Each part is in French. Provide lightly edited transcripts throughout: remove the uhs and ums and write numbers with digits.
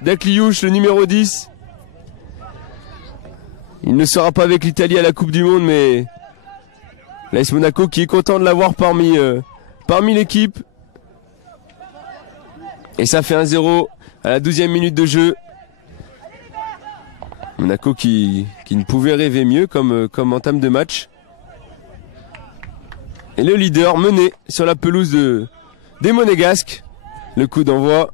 d'Akliouche, le numéro 10. Il ne sera pas avec l'Italie à la Coupe du Monde, mais l'AS Monaco qui est content de l'avoir parmi l'équipe. Et ça fait 1-0 à la 12e minute de jeu. Monaco qui ne pouvait rêver mieux comme entame de match. Et le leader mené sur la pelouse des Monégasques. Le coup d'envoi.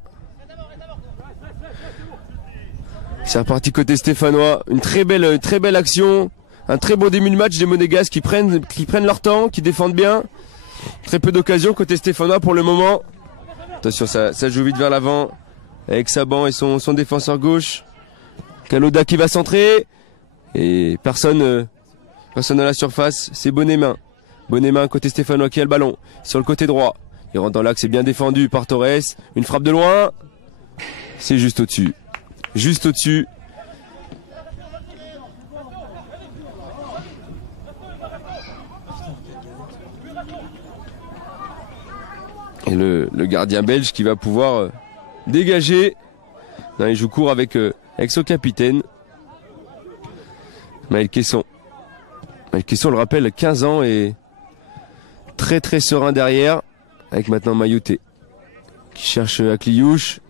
C'est reparti côté stéphanois. Une très belle action. Un très beau début de match des Monégasques qui prennent leur temps, qui défendent bien. Très peu d'occasions côté stéphanois pour le moment. Attention, ça joue vite vers l'avant. Avec Saban et son défenseur gauche. Kaloda qui va centrer. Et personne à la surface. C'est Bonnet-Main. Bonnet-Main côté stéphanois qui a le ballon. Sur le côté droit. Il rentre dans l'axe, c'est bien défendu par Torres. Une frappe de loin. C'est juste au-dessus. Juste au-dessus. Et le gardien belge qui va pouvoir dégager. Non, il joue court avec son capitaine. Maël Caisson. Maël Caisson, on le rappelle, 15 ans et très serein derrière. Avec maintenant Mayoute qui cherche Akliouche.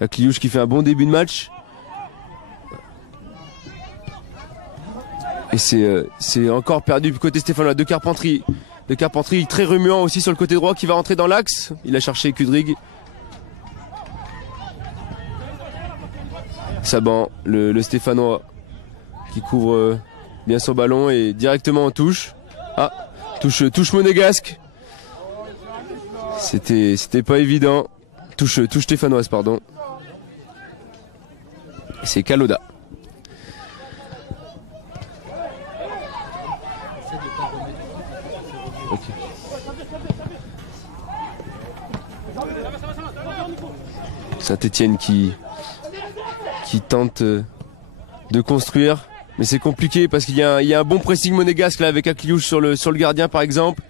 Akliouche qui fait un bon début de match. Et c'est encore perdu côté stéphanois. De Carpentry très remuant aussi sur le côté droit qui va rentrer dans l'axe. Il a cherché Kudrig. Saban, le stéphanois qui couvre bien son ballon et directement en touche. Ah, touche monégasque. C'était pas évident. Touche stéphanoise, pardon. C'est Kaloda. Okay. Saint-Étienne qui tente de construire, mais c'est compliqué parce qu'il y a un bon pressing monégasque là avec Akliouche sur le gardien par exemple.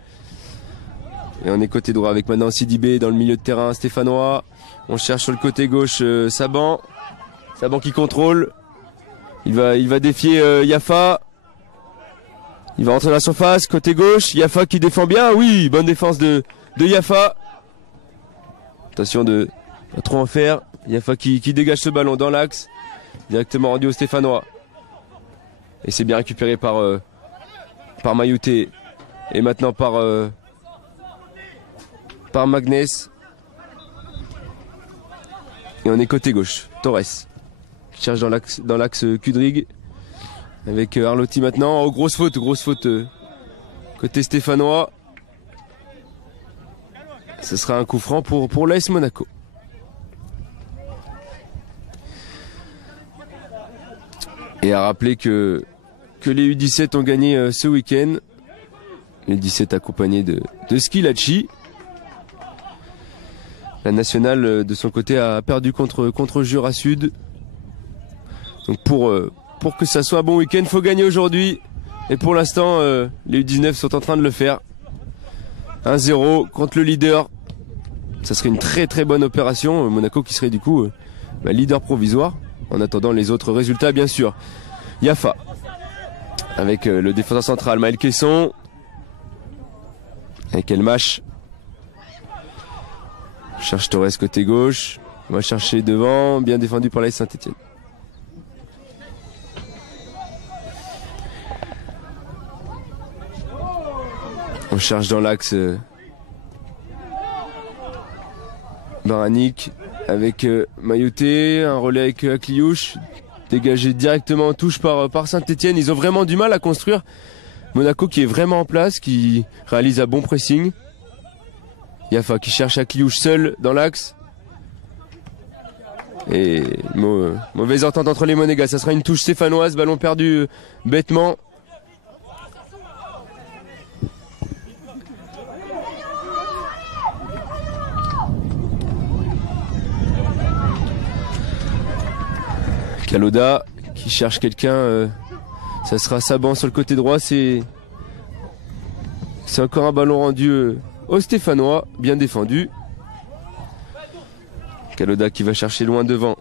Et on est côté droit avec maintenant Sidibé dans le milieu de terrain stéphanois. On cherche sur le côté gauche Saban. Saban qui contrôle. Il va défier Yafa. Il va rentrer dans la surface, côté gauche. Yafa qui défend bien. Oui, bonne défense de Yafa. Attention de pas trop en faire. Yafa qui dégage ce ballon dans l'axe. Directement rendu au stéphanois. Et c'est bien récupéré par Mayoute. Et maintenant par Magnès. Et on est côté gauche. Torres qui cherche dans l'axe Kudrig. Avec Arlotti maintenant. Oh, grosse faute côté stéphanois. Ce sera un coup franc pour l'AS Monaco. Et à rappeler que les U17 ont gagné ce week-end. Les U17 accompagnés de Schillaci. La nationale de son côté a perdu contre Jura Sud. Donc pour que ça soit un bon week-end, il faut gagner aujourd'hui. Et pour l'instant, les U19 sont en train de le faire. 1-0 contre le leader. Ça serait une très bonne opération. Monaco qui serait du coup leader provisoire. En attendant les autres résultats bien sûr. Yafa. Avec le défenseur central Maël Caisson. Avec Elmash. Cherche Torres côté gauche. On va chercher devant. Bien défendu par l'AS Saint-Étienne. On cherche dans l'axe Baranik avec Mayoute, un relais avec Akliouche, dégagé directement en touche par Saint-Étienne. Ils ont vraiment du mal à construire. Monaco qui est vraiment en place, qui réalise un bon pressing. Yafa qui cherche Akliouche seul dans l'axe. Et mauvaise entente entre les Monégas. Ça sera une touche stéphanoise, ballon perdu bêtement. Kaloda qui cherche quelqu'un, ça sera Saban sur le côté droit, c'est encore un ballon rendu au Stéphanois, bien défendu. Kaloda qui va chercher loin devant,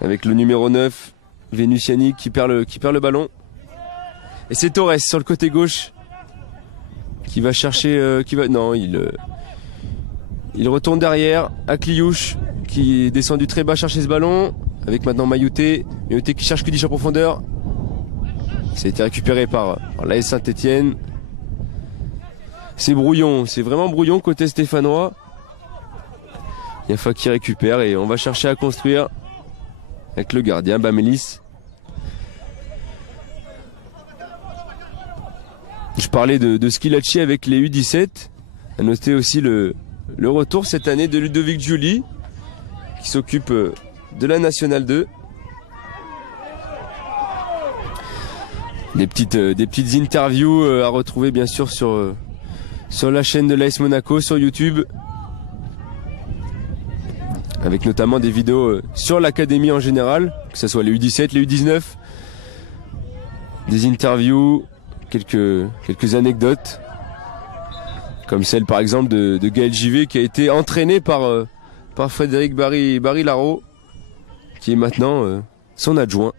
avec le numéro 9, Venusiani qui perd le ballon. Et c'est Torres sur le côté gauche qui va chercher, non, il retourne derrière. Akliouche qui est descendu très bas chercher ce ballon. Avec maintenant Mayouté qui cherche Kudish en profondeur. Ça a été récupéré par l'AS Saint-Etienne. C'est brouillon, c'est vraiment brouillon côté stéphanois. Yafa qui récupère et on va chercher à construire avec le gardien Bamélis. Je parlais de Schilacci avec les U17. À noter aussi le retour cette année de Ludovic Giuli qui s'occupe de la Nationale 2. Des petites interviews à retrouver bien sûr sur la chaîne de l'AS Monaco sur YouTube. Avec notamment des vidéos sur l'académie en général, que ce soit les U17, les U19. Des interviews, quelques anecdotes. Comme celle par exemple de Gaël Givet qui a été entraîné par Frédéric Barry-Laro, qui est maintenant son adjoint.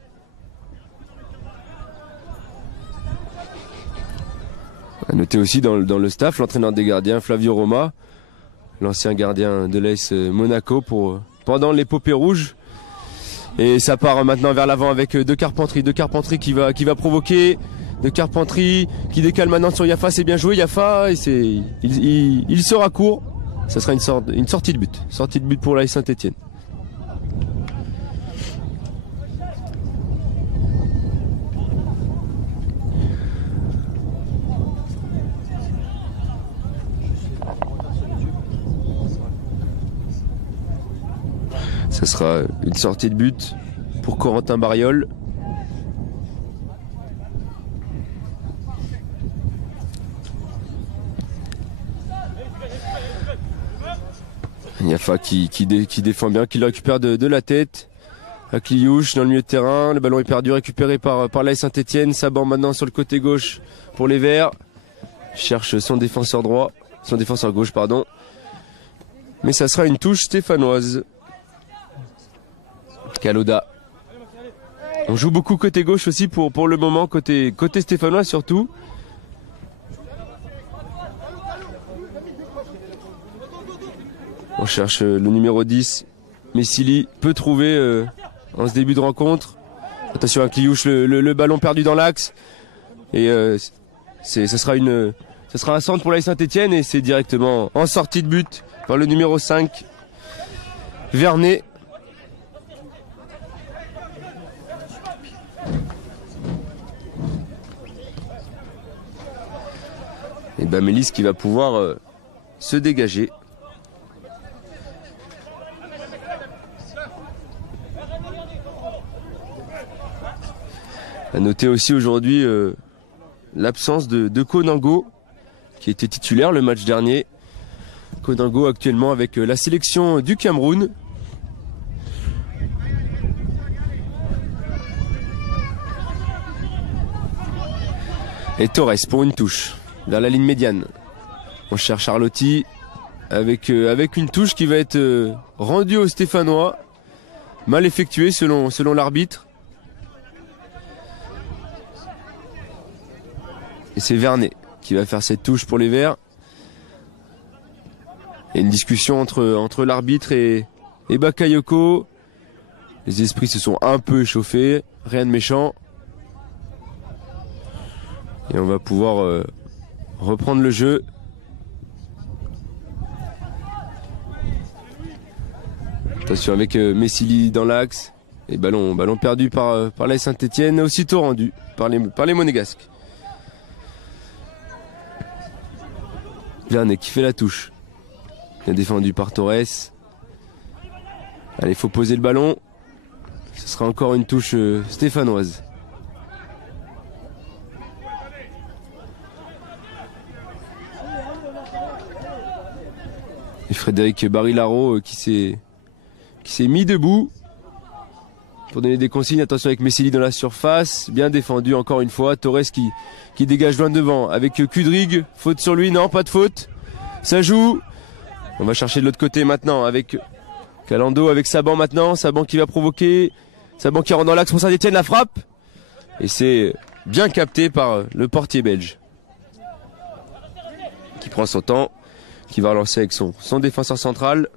À noter aussi dans le staff l'entraîneur des gardiens Flavio Roma, l'ancien gardien de l'AS Monaco pendant l'épopée rouge. Et ça part maintenant vers l'avant avec De Carpentry qui va provoquer, De Carpentry qui décale maintenant sur Yafa. C'est bien joué Yafa, et il sera court. Ça sera une sortie de but pour l'AS Saint-Etienne. Ça sera une sortie de but pour Corentin Bariol. Yafa qui défend bien, qui le récupère de la tête. Akliouche dans le milieu de terrain. Le ballon est perdu, récupéré par l'AS Saint-Etienne. Saban maintenant sur le côté gauche pour les Verts. Cherche son défenseur gauche, pardon. Mais ça sera une touche stéphanoise. Kaloda. On joue beaucoup côté gauche aussi pour le moment, côté stéphanois surtout. On cherche le numéro 10. Messili peut trouver en ce début de rencontre. Attention à Kliouche, le ballon perdu dans l'axe. Et ce sera un centre pour l'AS Saint-Etienne et c'est directement en sortie de but par le numéro 5, Vernet. Et Bamélis qui va pouvoir se dégager. À noter aussi aujourd'hui l'absence de Konango qui était titulaire le match dernier. Konango actuellement avec la sélection du Cameroun. Et Torres pour une touche vers la ligne médiane. On cherche Arlotti avec une touche qui va être rendue au Stéphanois. Mal effectuée selon l'arbitre. Et c'est Vernet qui va faire cette touche pour les Verts. Et une discussion entre l'arbitre et Bakayoko. Les esprits se sont un peu échauffés, rien de méchant. Et on va pouvoir reprendre le jeu. Attention avec Messili dans l'axe. Et ballon perdu par l'AS Saint-Etienne, aussitôt rendu par les Monégasques. Vernet qui fait la touche. Bien défendu par Torres. Allez, il faut poser le ballon. Ce sera encore une touche stéphanoise. Et Frédéric Barry-Laro qui s'est mis debout pour donner des consignes. Attention avec Messili dans la surface. Bien défendu encore une fois. Torres qui dégage loin devant avec Kudrig. Faute sur lui, non, pas de faute. Ça joue. On va chercher de l'autre côté maintenant avec Calando, avec Saban maintenant. Saban qui va provoquer. Saban qui rentre dans l'axe pour Saint-Etienne, la frappe. Et c'est bien capté par le portier belge. Qui prend son temps, qui va relancer avec son défenseur central.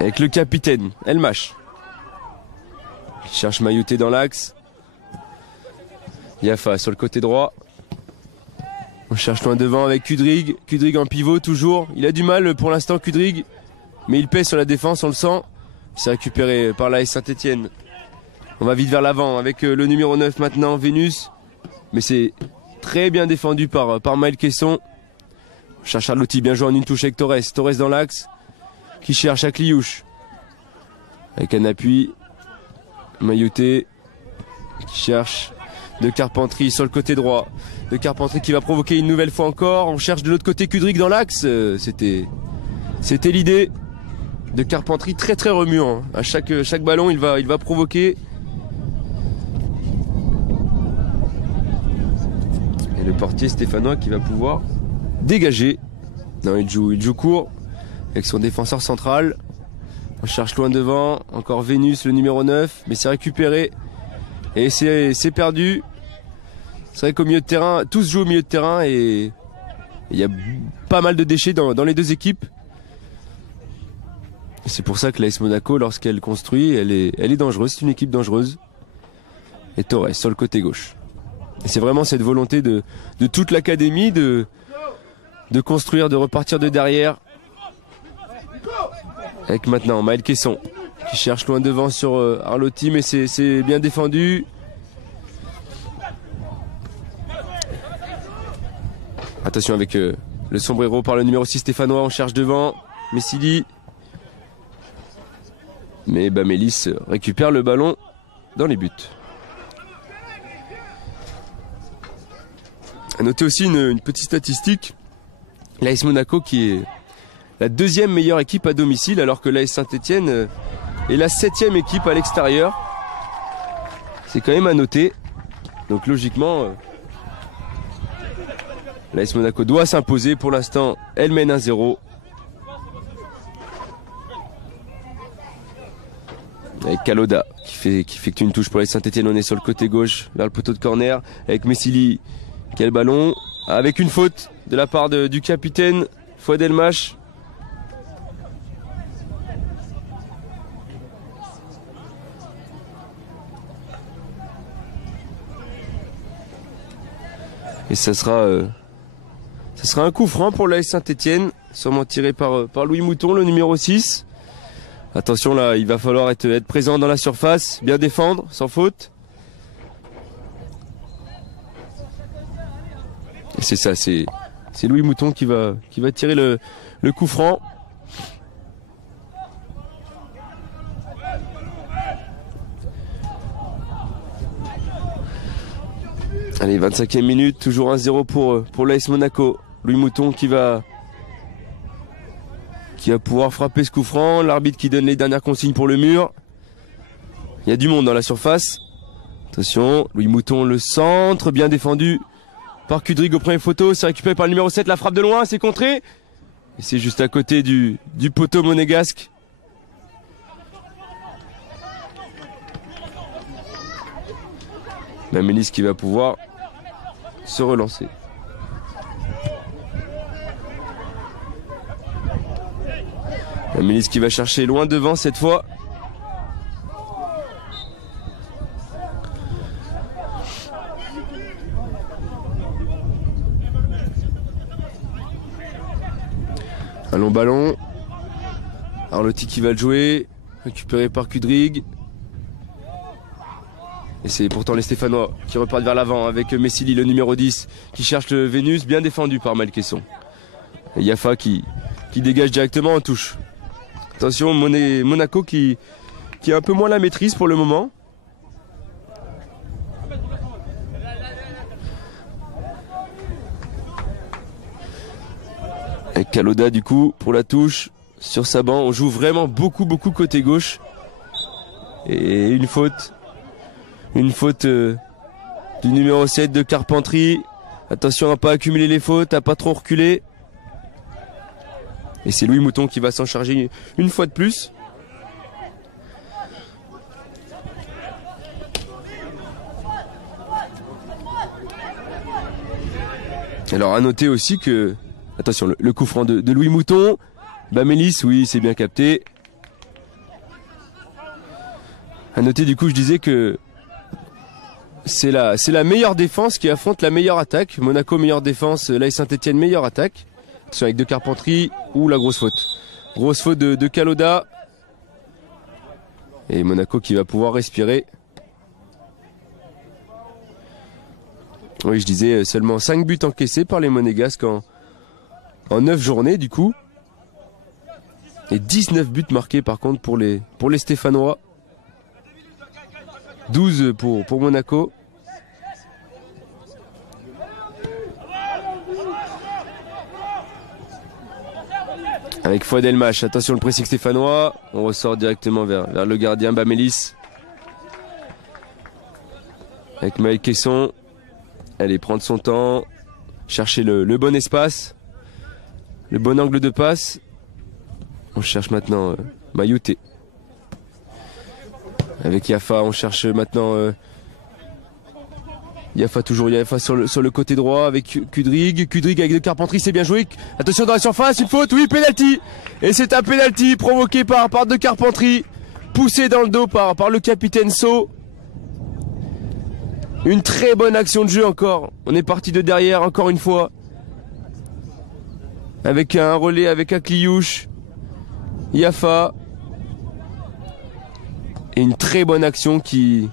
Avec le capitaine, Elmash. Qui cherche Mailloté dans l'axe. Yafa sur le côté droit. On cherche loin devant avec Kudrig. Kudrig en pivot toujours. Il a du mal pour l'instant Kudrig. Mais il pèse sur la défense, on le sent. C'est récupéré par l'AS Saint-Etienne. On va vite vers l'avant avec le numéro 9 maintenant, Vénus. Mais c'est très bien défendu par Maël Caisson. On cherche Arlotti, bien joué en une touche avec Torres. Torres dans l'axe. Qui cherche à Kliouche. Avec un appui. Mailloté. Qui cherche de Carpentry sur le côté droit. De Carpentry qui va provoquer une nouvelle fois encore. On cherche de l'autre côté Kudrik dans l'axe. C'était l'idée de Carpentry, très très remuant. À chaque ballon, il va provoquer. Et le portier stéphanois qui va pouvoir dégager. Non, il joue court avec son défenseur central. On cherche loin devant. Encore Vénus, le numéro 9. Mais c'est récupéré. Et c'est perdu. C'est vrai qu'au milieu de terrain, tous jouent au milieu de terrain et il y a pas mal de déchets dans les deux équipes. C'est pour ça que l'AS Monaco, lorsqu'elle construit, elle est dangereuse. C'est une équipe dangereuse. Et Torres sur le côté gauche. Et c'est vraiment cette volonté de toute l'académie de construire, de repartir de derrière. Avec maintenant Maël Caisson qui cherche loin devant sur Arlotti, mais c'est bien défendu. Attention avec le sombrero par le numéro 6 stéphanois, on cherche devant. Messili. Mais Bamélis récupère le ballon dans les buts. A noter aussi une petite statistique. L'AS Monaco qui est la deuxième meilleure équipe à domicile alors que l'AS Saint-Etienne est la 7e équipe à l'extérieur. C'est quand même à noter. Donc logiquement, l'AS Monaco doit s'imposer. Pour l'instant, elle mène 1-0. Avec Kaloda qui effectue une touche pour l'AS Saint-Etienne. On est sur le côté gauche vers le poteau de corner. Avec Messili qui a le ballon. Avec une faute de la part du capitaine Fouad Elmash. Et ça sera un coup franc pour l'AS Saint-Etienne, sûrement tiré par Louis Mouton, le numéro 6. Attention là, il va falloir être présent dans la surface, bien défendre, sans faute. Et c'est ça, c'est Louis Mouton qui va tirer le coup franc. Allez, 25e minute, toujours 1-0 pour l'AS Monaco. Louis Mouton qui va pouvoir frapper ce coup franc. L'arbitre qui donne les dernières consignes pour le mur. Il y a du monde dans la surface. Attention, Louis Mouton, le centre, bien défendu par Kudrig au premier photo. C'est récupéré par le numéro 7, la frappe de loin, c'est contré. Et c'est juste à côté du poteau monégasque. Bamélis qui va pouvoir se relancer. Bamélis qui va chercher loin devant cette fois. Un long ballon. Arlotti qui va le jouer. Récupéré par Kudrig. Et c'est pourtant les Stéphanois qui repartent vers l'avant avec Messili, le numéro 10, qui cherche le Vénus, bien défendu par Maël Caisson. Et Yafa qui dégage directement en touche. Attention, Monaco qui a un peu moins la maîtrise pour le moment. Avec Kaloda du coup pour la touche sur Saban. On joue vraiment beaucoup côté gauche. Et une faute. Une faute du numéro 7 de Carpentry. Attention à pas accumuler les fautes, à pas trop reculer. Et c'est Louis Mouton qui va s'en charger une fois de plus. Alors à noter aussi que, attention, le coup franc de Louis Mouton. Bamélis, oui, c'est bien capté. À noter du coup, je disais que c'est la meilleure défense qui affronte la meilleure attaque. Monaco meilleure défense, l'AS Saint-Etienne meilleure attaque. Attention avec De Carpentry ou la grosse faute. Grosse faute de Kaloda. Et Monaco qui va pouvoir respirer. Oui, je disais seulement 5 buts encaissés par les Monégasques en 9 journées du coup. Et 19 buts marqués par contre pour les Stéphanois. 12 pour Monaco. Avec Fouad Elmach, attention le pressing stéphanois. On ressort directement vers le gardien Bamélis. Avec Maël Caisson. Allez, prendre son temps. Chercher le bon espace. Le bon angle de passe. On cherche maintenant Mayouté. Avec Yafa, on cherche maintenant Yafa toujours, Yafa sur le côté droit avec Kudrig. Kudrig avec De Carpentry, c'est bien joué. Attention dans la surface, une faute, oui, penalty. Et c'est un penalty provoqué par De Carpentry. Poussé dans le dos par le capitaine So. Une très bonne action de jeu encore. On est parti de derrière encore une fois. Avec un relais avec Akliouche. Yafa. Et une très bonne action qui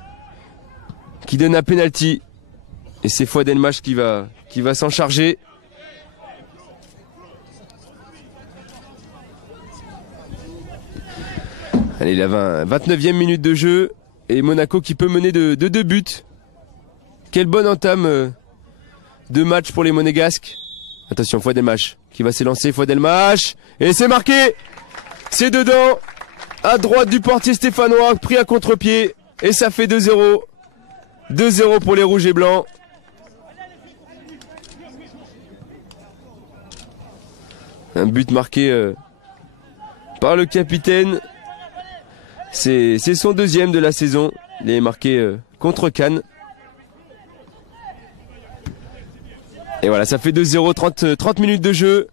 donne un penalty. Et c'est Fouad Elmach qui va s'en charger. Allez, il a 29e minute de jeu. Et Monaco qui peut mener de 2 buts. Quelle bonne entame de match pour les Monégasques. Attention, Fouad Elmach qui va s'élancer. Fouad Elmach. Et c'est marqué. C'est dedans. À droite du portier stéphanois, pris à contre-pied. Et ça fait 2-0. 2-0 pour les Rouges et Blancs. Un but marqué par le capitaine. C'est son 2e de la saison. Il est marqué contre Cannes. Et voilà, ça fait 2-0, 30 minutes de jeu.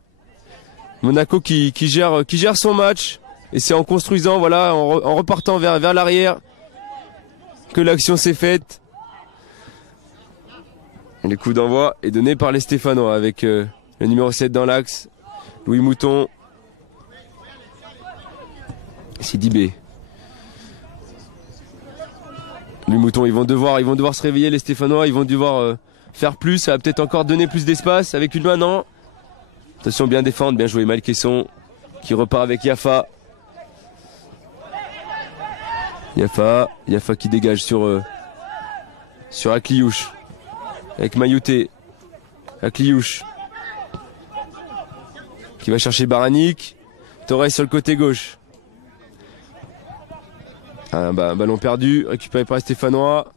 Monaco qui gère son match. Et c'est en construisant, voilà, en repartant vers l'arrière que l'action s'est faite. Et le coup d'envoi est donné par les Stéphanois avec le numéro 7 dans l'axe. Louis Mouton. Sidibé. Louis Mouton, ils vont devoir se réveiller les Stéphanois, ils vont devoir faire plus, ça va peut-être encore donner plus d'espace avec une main, non. Attention, bien défendre, bien joué Maël Caisson qui repart avec Yafa. Yafa qui dégage sur Akliouche. Avec Mayouté. Akliouche. Qui va chercher Baranik. Torres sur le côté gauche. Un ballon perdu, récupéré par les Stéphanois.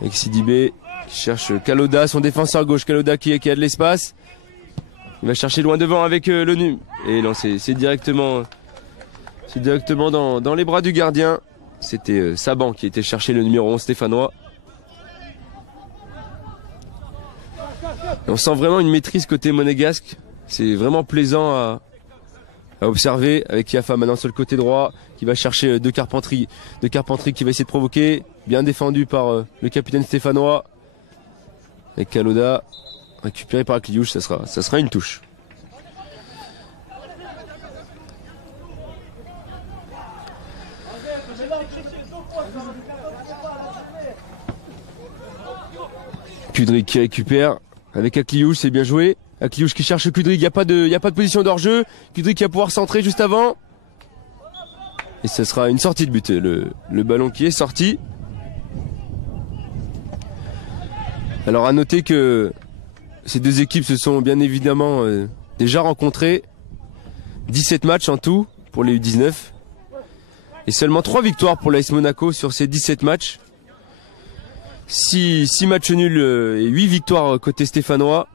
Avec Sidibé qui cherche Kaloda, son défenseur gauche. Kaloda qui a de l'espace. Il va chercher loin devant avec le nu. Et non, c'est directement dans les bras du gardien. C'était Saban qui était chercher le numéro 11 stéphanois. Et on sent vraiment une maîtrise côté monégasque. C'est vraiment plaisant à observer avec Yafa maintenant sur le côté droit qui va chercher De Carpentry. De Carpentry qui va essayer de provoquer. Bien défendu par le capitaine stéphanois. Avec Kaloda. Récupéré par Akliouche, ça sera une touche. Kudrig qui récupère avec Akliouche, c'est bien joué. Akliouche qui cherche Kudrig, il n'y a pas de position d'hors-jeu. Kudrig qui va pouvoir centrer juste avant. Et ce sera une sortie de but, le ballon qui est sorti. Alors à noter que ces deux équipes se sont bien évidemment déjà rencontrées. 17 matchs en tout pour les U19. Et seulement 3 victoires pour l'AS Monaco sur ces 17 matchs. 6 matchs nuls et 8 victoires côté stéphanois.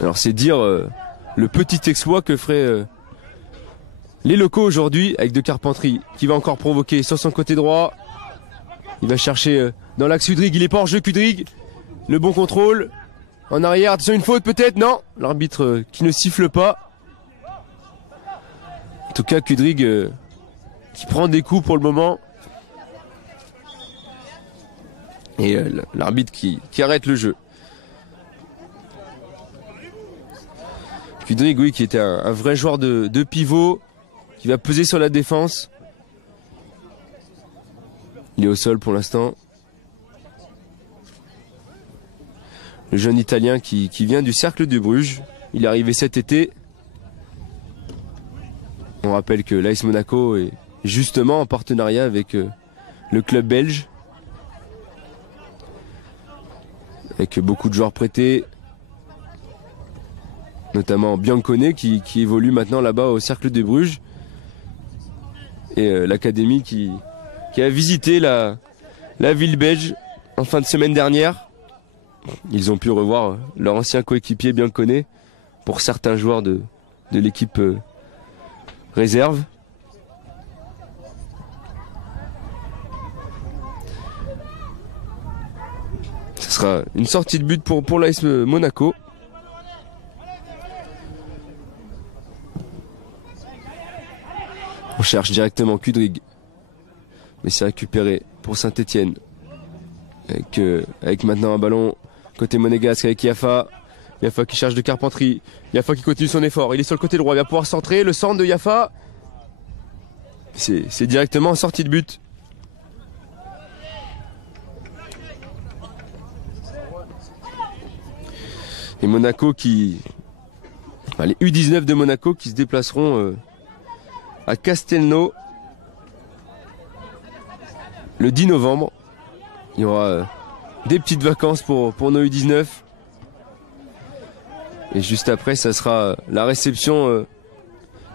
Alors c'est dire le petit exploit que feraient les locaux aujourd'hui avec De Carpentry qui va encore provoquer sur son côté droit. Il va chercher dans l'axe Kudryk, il est pas hors jeu Kudryk. Le bon contrôle. En arrière, attention une faute peut-être, non. L'arbitre qui ne siffle pas. En tout cas Kudryk qui prend des coups pour le moment. Et l'arbitre qui arrête le jeu. Kudryk, oui, qui était un vrai joueur de pivot, qui va peser sur la défense. Il est au sol pour l'instant. Le jeune Italien qui vient du Cercle de Bruges. Il est arrivé cet été. On rappelle que l'AS Monaco est justement en partenariat avec le club belge. Avec beaucoup de joueurs prêtés. Notamment Biancone qui évolue maintenant là-bas au Cercle de Bruges. Et l'académie qui a visité la ville belge en fin de semaine dernière. Ils ont pu revoir leur ancien coéquipier Biancone pour certains joueurs de l'équipe réserve. Ce sera une sortie de but pour l'AS Monaco. On cherche directement Kudryk. Mais c'est récupéré pour Saint-Etienne. Avec maintenant un ballon côté monégasque avec Yafa. Yafa qui cherche De Carpentry. Yafa qui continue son effort. Il est sur le côté droit. Il va pouvoir centrer. Le centre de Yafa. C'est directement en sortie de but. Et Monaco les U19 de Monaco qui se déplaceront à Castelnau le 10 novembre. Il y aura des petites vacances pour nos U19. Et juste après, ça sera la réception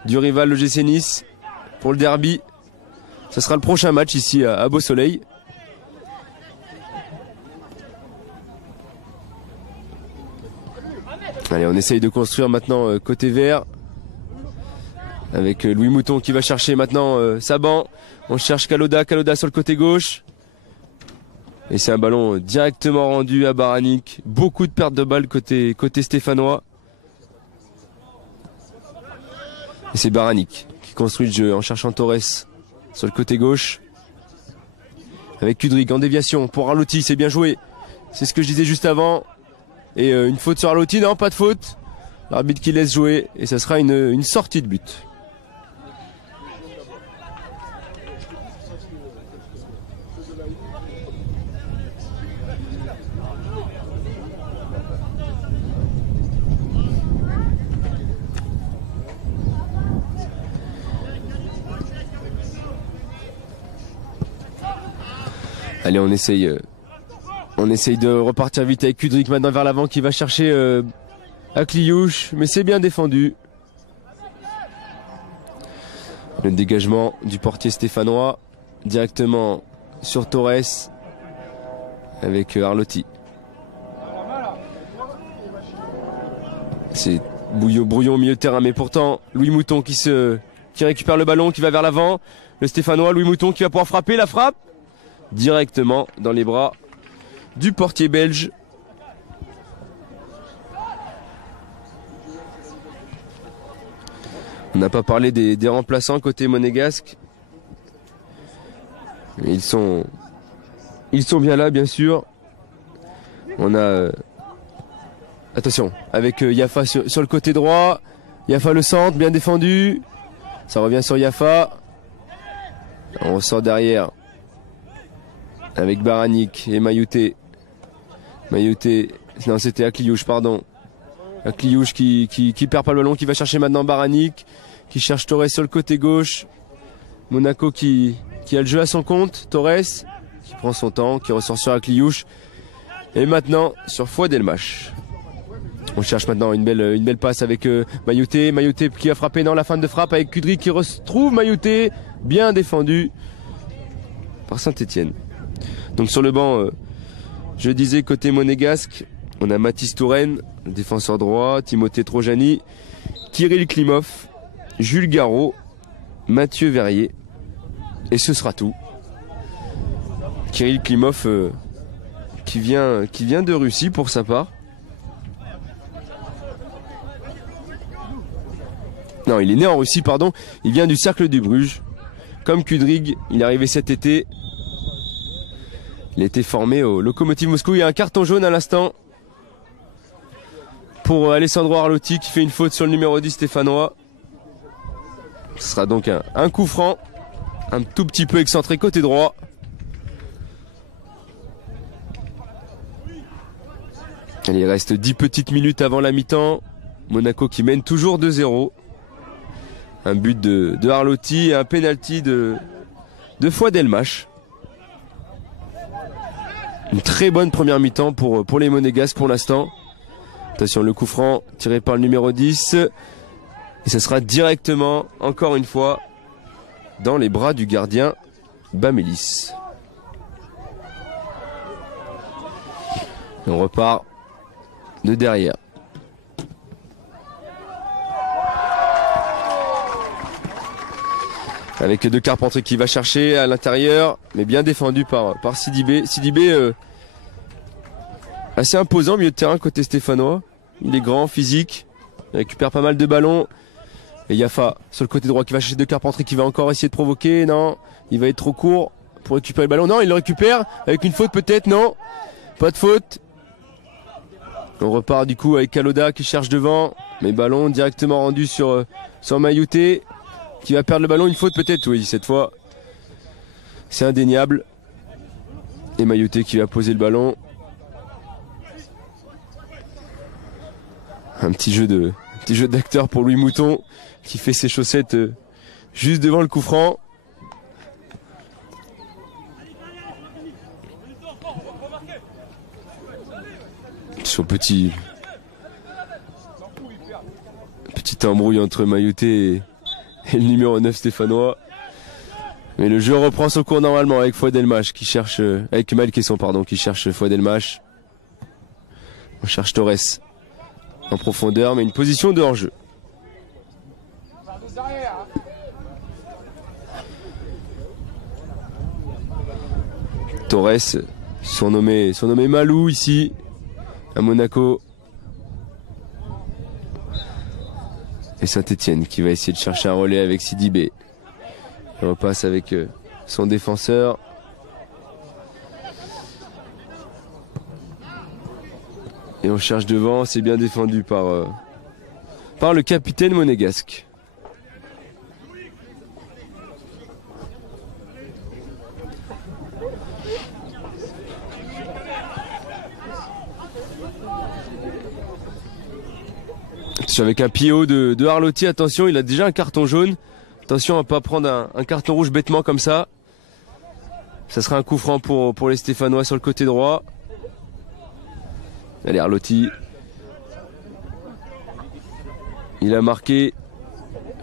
du rival l'OGC Nice pour le derby. Ça sera le prochain match ici à Beau-Soleil. Allez, on essaye de construire maintenant côté vert. Avec Louis Mouton qui va chercher maintenant Saban. On cherche Kaloda sur le côté gauche. Et c'est un ballon directement rendu à Baranik. Beaucoup de pertes de balles côté stéphanois. Et c'est Baranik qui construit le jeu en cherchant Torres sur le côté gauche. Avec Kudryk en déviation pour Arlotti, c'est bien joué. C'est ce que je disais juste avant. Et une faute sur Arlotti, non, pas de faute. L'arbitre qui laisse jouer et ça sera une sortie de but. Allez, on essaye de repartir vite avec Kudryk maintenant vers l'avant qui va chercher Akliouche, mais c'est bien défendu. Le dégagement du portier stéphanois directement sur Torres avec Arlotti. C'est brouillon au milieu de terrain, mais pourtant Louis Mouton qui récupère le ballon, qui va vers l'avant. Le stéphanois, Louis Mouton qui va pouvoir frapper, la frappe directement dans les bras du portier belge. On n'a pas parlé des remplaçants côté monégasque. Ils sont bien là, bien sûr. On a attention avec Yafa sur le côté droit. Yafa le centre, bien défendu. Ça revient sur Yafa. On ressort derrière avec Baranik et Mayouté. Non, c'était Akliouche, pardon. Akliouche qui perd pas le ballon, qui va chercher maintenant Baranik, qui cherche Torres sur le côté gauche. Monaco qui a le jeu à son compte. Torres qui prend son temps, qui ressort sur Akliouche. Et maintenant sur Fouad-Elmach. On cherche maintenant une belle passe avec Mayouté. Mayouté qui a frappé dans la fin de frappe avec Kudryk qui retrouve Mayouté. Bien défendu par Saint-Etienne. Donc sur le banc, je disais côté monégasque, On a Mathis Touraine, le défenseur droit, Timothée Trojani, Kirill Klimov, Jules Garot, Mathieu Verrier. Et ce sera tout. Kirill Klimov qui vient de Russie pour sa part. Non, il est né en Russie, pardon. Il vient du Cercle de Bruges. Comme Kudryg, il est arrivé cet été. Il a été formé au Lokomotiv Moscou. Il y a un carton jaune à l'instant pour Alessandro Arlotti qui fait une faute sur le numéro 10 stéphanois. Ce sera donc un coup franc. Un tout petit peu excentré côté droit. Allez, il reste 10 petites minutes avant la mi-temps. Monaco qui mène toujours 2-0. Un but de Arlotti et un penalty de Fouad-Elmach. Une très bonne première mi-temps pour les Monégasques pour l'instant. Attention, le coup franc tiré par le numéro 10. Et ce sera directement, encore une fois, dans les bras du gardien Bamélis. Et on repart de derrière. Avec De Carpentry qui va chercher à l'intérieur, mais bien défendu par Sidibé. Sidibé assez imposant, milieu de terrain côté stéphanois. Il est grand, physique, il récupère pas mal de ballons. Et Yafa sur le côté droit qui va chercher De Carpentry qui va encore essayer de provoquer. Non, il va être trop court pour récupérer le ballon. Non, il le récupère avec une faute peut-être. Non, pas de faute. On repart du coup avec Kaloda qui cherche devant. Mais ballon directement rendu sur Mayouté qui va perdre le ballon. Une faute peut-être, oui, cette fois. C'est indéniable. Et Mayouté qui va poser le ballon. Un petit jeu d'acteur pour Louis Mouton qui fait ses chaussettes juste devant le coup franc. Sur petite embrouille entre Mayouté et le numéro 9 stéphanois. Mais le jeu reprend son cours normalement avec Fouad-Elmach qui cherche avec Malquesson pardon qui cherche Fouad-Elmach. On cherche Torres en profondeur, mais une position de hors-jeu. Torres, surnommé Malou ici, à Monaco. Et Saint-Etienne qui va essayer de chercher un relais avec Sidibé. Il repasse avec son défenseur. Et on cherche devant, c'est bien défendu par le capitaine monégasque. Avec un pied haut de Arlotti, attention, il a déjà un carton jaune. Attention à ne pas prendre un carton rouge bêtement comme ça. Ça sera un coup franc pour les Stéphanois sur le côté droit. Allez, Arlotti. Il a marqué.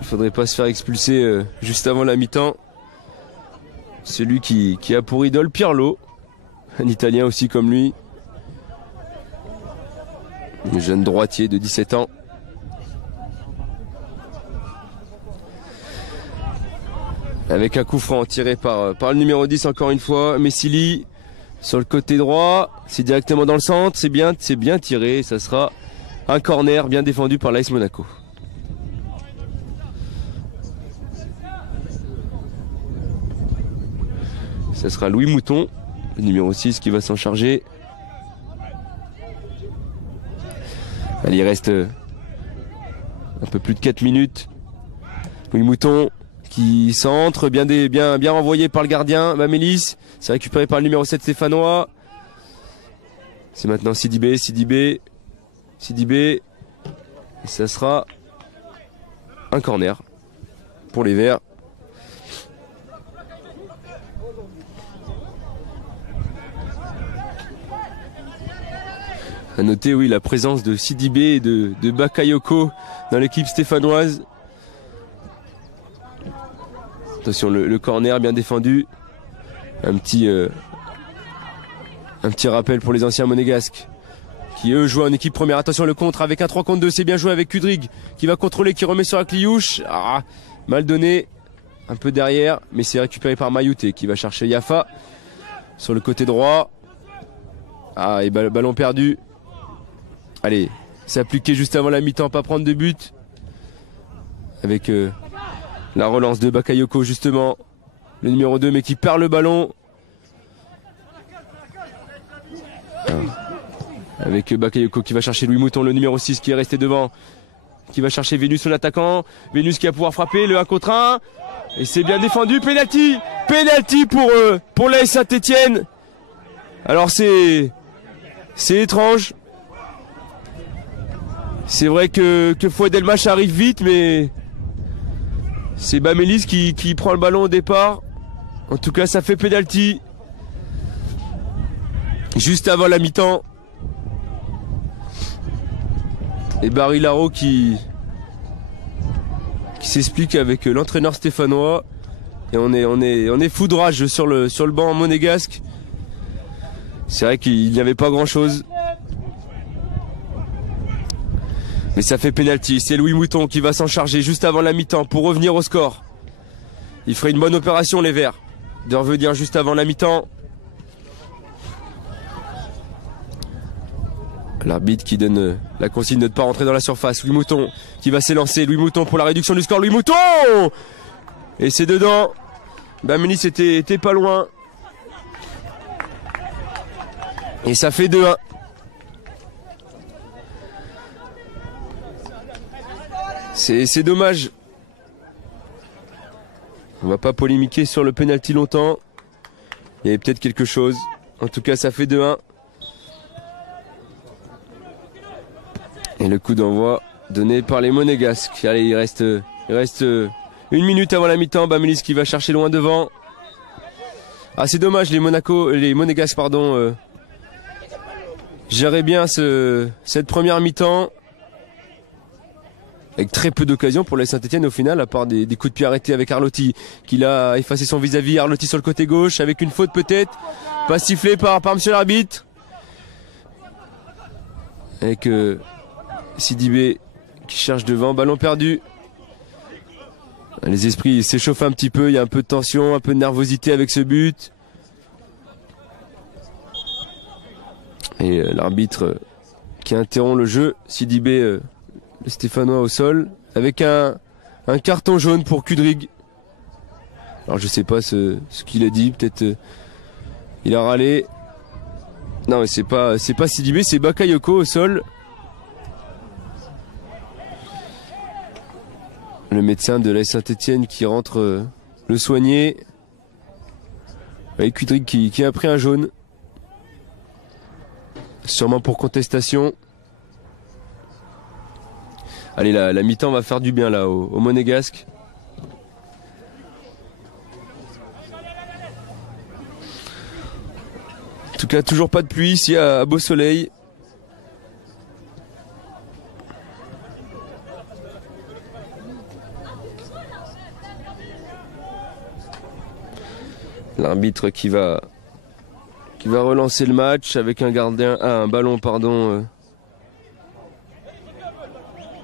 Il faudrait pas se faire expulser juste avant la mi-temps. Celui qui a pour idole Pirlo. Un Italien aussi comme lui. Un jeune droitier de 17 ans. Avec un coup franc tiré par le numéro 10 encore une fois. Messili sur le côté droit. C'est directement dans le centre. C'est bien tiré. Ça sera un corner bien défendu par l'AS Monaco. Ça sera Louis Mouton, le numéro 6 qui va s'en charger. Allez, il reste un peu plus de 4 minutes. Louis Mouton qui centre, bien renvoyé par le gardien, Bamélis. C'est récupéré par le numéro 7 stéphanois. C'est maintenant Sidibé. Et ça sera un corner pour les Verts. À noter, oui, la présence de Sidibé et de Bakayoko dans l'équipe stéphanoise. Attention, le corner bien défendu. Un petit rappel pour les anciens monégasques qui eux jouent en équipe première. Attention le contre avec un 3 contre 2, c'est bien joué avec Kudrig qui va contrôler, qui remet sur Akliouche. Ah, mal donné, un peu derrière, mais c'est récupéré par Mayouté qui va chercher Yafa sur le côté droit. Ah, et ballon perdu. Allez, s'appliquer juste avant la mi-temps, pas prendre de but. Avec la relance de Bakayoko justement, le numéro 2, mais qui perd le ballon. Avec Bakayoko qui va chercher Louis Mouton, le numéro 6 qui est resté devant, qui va chercher Vénus son attaquant. Vénus qui va pouvoir frapper, le 1 contre 1. Et c'est bien défendu, penalty. Penalty pour l'AS Saint-Etienne. Alors c'est étrange. C'est vrai que Fouad Elmach arrive vite, mais c'est Bamélis qui prend le ballon au départ. En tout cas, ça fait penalty. Juste avant la mi-temps. Et Barry Laro qui s'explique avec l'entraîneur stéphanois. Et on est foudrage sur le banc monégasque. C'est vrai qu'il n'y avait pas grand chose. Mais ça fait pénalty. C'est Louis Mouton qui va s'en charger juste avant la mi-temps pour revenir au score. Il ferait une bonne opération les Verts de revenir juste avant la mi-temps. L'arbitre qui donne la consigne de ne pas rentrer dans la surface. Louis Mouton qui va s'élancer. Louis Mouton pour la réduction du score. Louis Mouton. Et c'est dedans. Bamélis était pas loin. Et ça fait 2-1. C'est dommage. On va pas polémiquer sur le penalty longtemps. Il y avait peut-être quelque chose. En tout cas, ça fait 2-1. Et le coup d'envoi donné par les Monégasques. Allez, il reste 1 minute avant la mi-temps. Bamélis qui va chercher loin devant. Ah, c'est dommage, les Monégasques, pardon, géraient bien cette première mi-temps. Avec très peu d'occasions pour les Saint-Etienne au final, à part des coups de pied arrêtés avec Arlotti, qui a effacé son vis-à-vis. Arlotti sur le côté gauche, avec une faute peut-être. Pas sifflé par monsieur l'arbitre. Avec Sidibé qui cherche devant, ballon perdu. Les esprits s'échauffent un petit peu, il y a un peu de tension, un peu de nervosité avec ce but. Et l'arbitre qui interrompt le jeu, Sidibé, le Stéphanois au sol, avec un carton jaune pour Kudrig. Alors je sais pas ce qu'il a dit, peut-être il a râlé. Non, mais c'est pas Sidibé, c'est Bakayoko au sol. Le médecin de l'AS Saint-Etienne qui rentre le soigner. Avec Kudrig qui a pris un jaune. Sûrement pour contestation. Allez, la mi-temps va faire du bien là au Monégasque. En tout cas, toujours pas de pluie ici à beau soleil. L'arbitre qui va relancer le match avec un ballon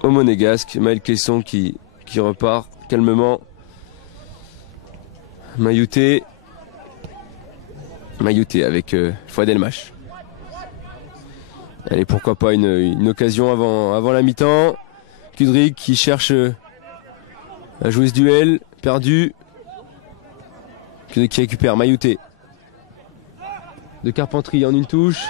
au Monégasque. Maël Caisson qui repart calmement. Mayouté avec Fouad Elmach. Allez, pourquoi pas une occasion avant la mi-temps. Kudrig qui cherche à jouer ce duel, perdu. Kudrig qui récupère Mayouté. De Carpentry en une touche.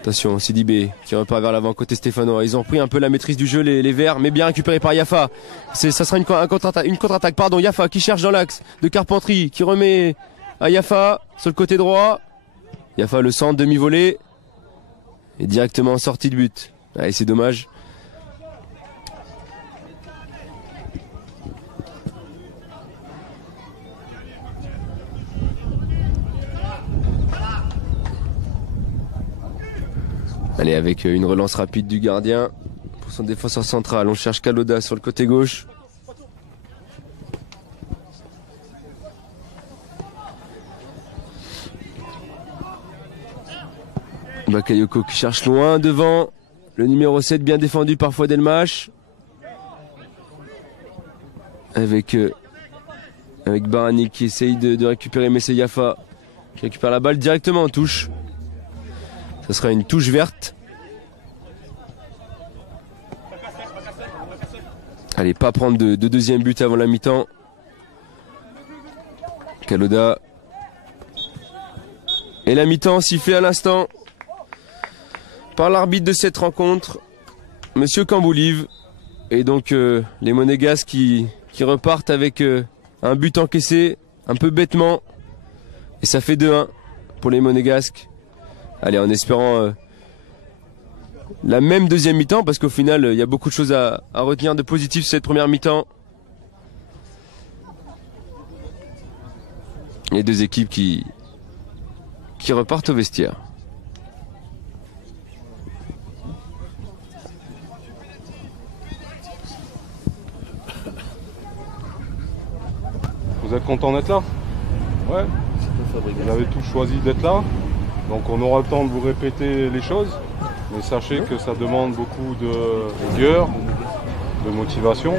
Attention, Sidibé qui repart vers l'avant côté stéphanois. Ils ont pris un peu la maîtrise du jeu les Verts, mais bien récupéré par Yafa. Ça sera une contre-attaque. Pardon, Yafa qui cherche dans l'axe de Carpentry, qui remet à Yafa sur le côté droit. Yafa le centre, demi-volée. Et directement en sortie de but. Allez, c'est dommage. Allez, avec une relance rapide du gardien pour son défenseur central. On cherche Kaloda sur le côté gauche. Bakayoko qui cherche loin devant. Le numéro 7 bien défendu par Fouad-Elmach. Avec Barani qui essaye de récupérer Messé Yafa. Qui récupère la balle directement en touche. Ça sera une touche verte. Allez, pas prendre de deuxième but avant la mi-temps. Kaloda. Et la mi-temps sifflée à l'instant par l'arbitre de cette rencontre, Monsieur Camboulive. Et donc les Monégasques qui repartent avec un but encaissé un peu bêtement. Et ça fait 2-1 pour les Monégasques. Allez, en espérant la même deuxième mi-temps, parce qu'au final, il y a beaucoup de choses à retenir de positif sur cette première mi-temps. Les deux équipes qui repartent au vestiaire. Vous êtes content d'être là? Ouais. Vous avez tous choisi d'être là. Donc on aura le temps de vous répéter les choses. Mais sachez que ça demande beaucoup de rigueur, de motivation.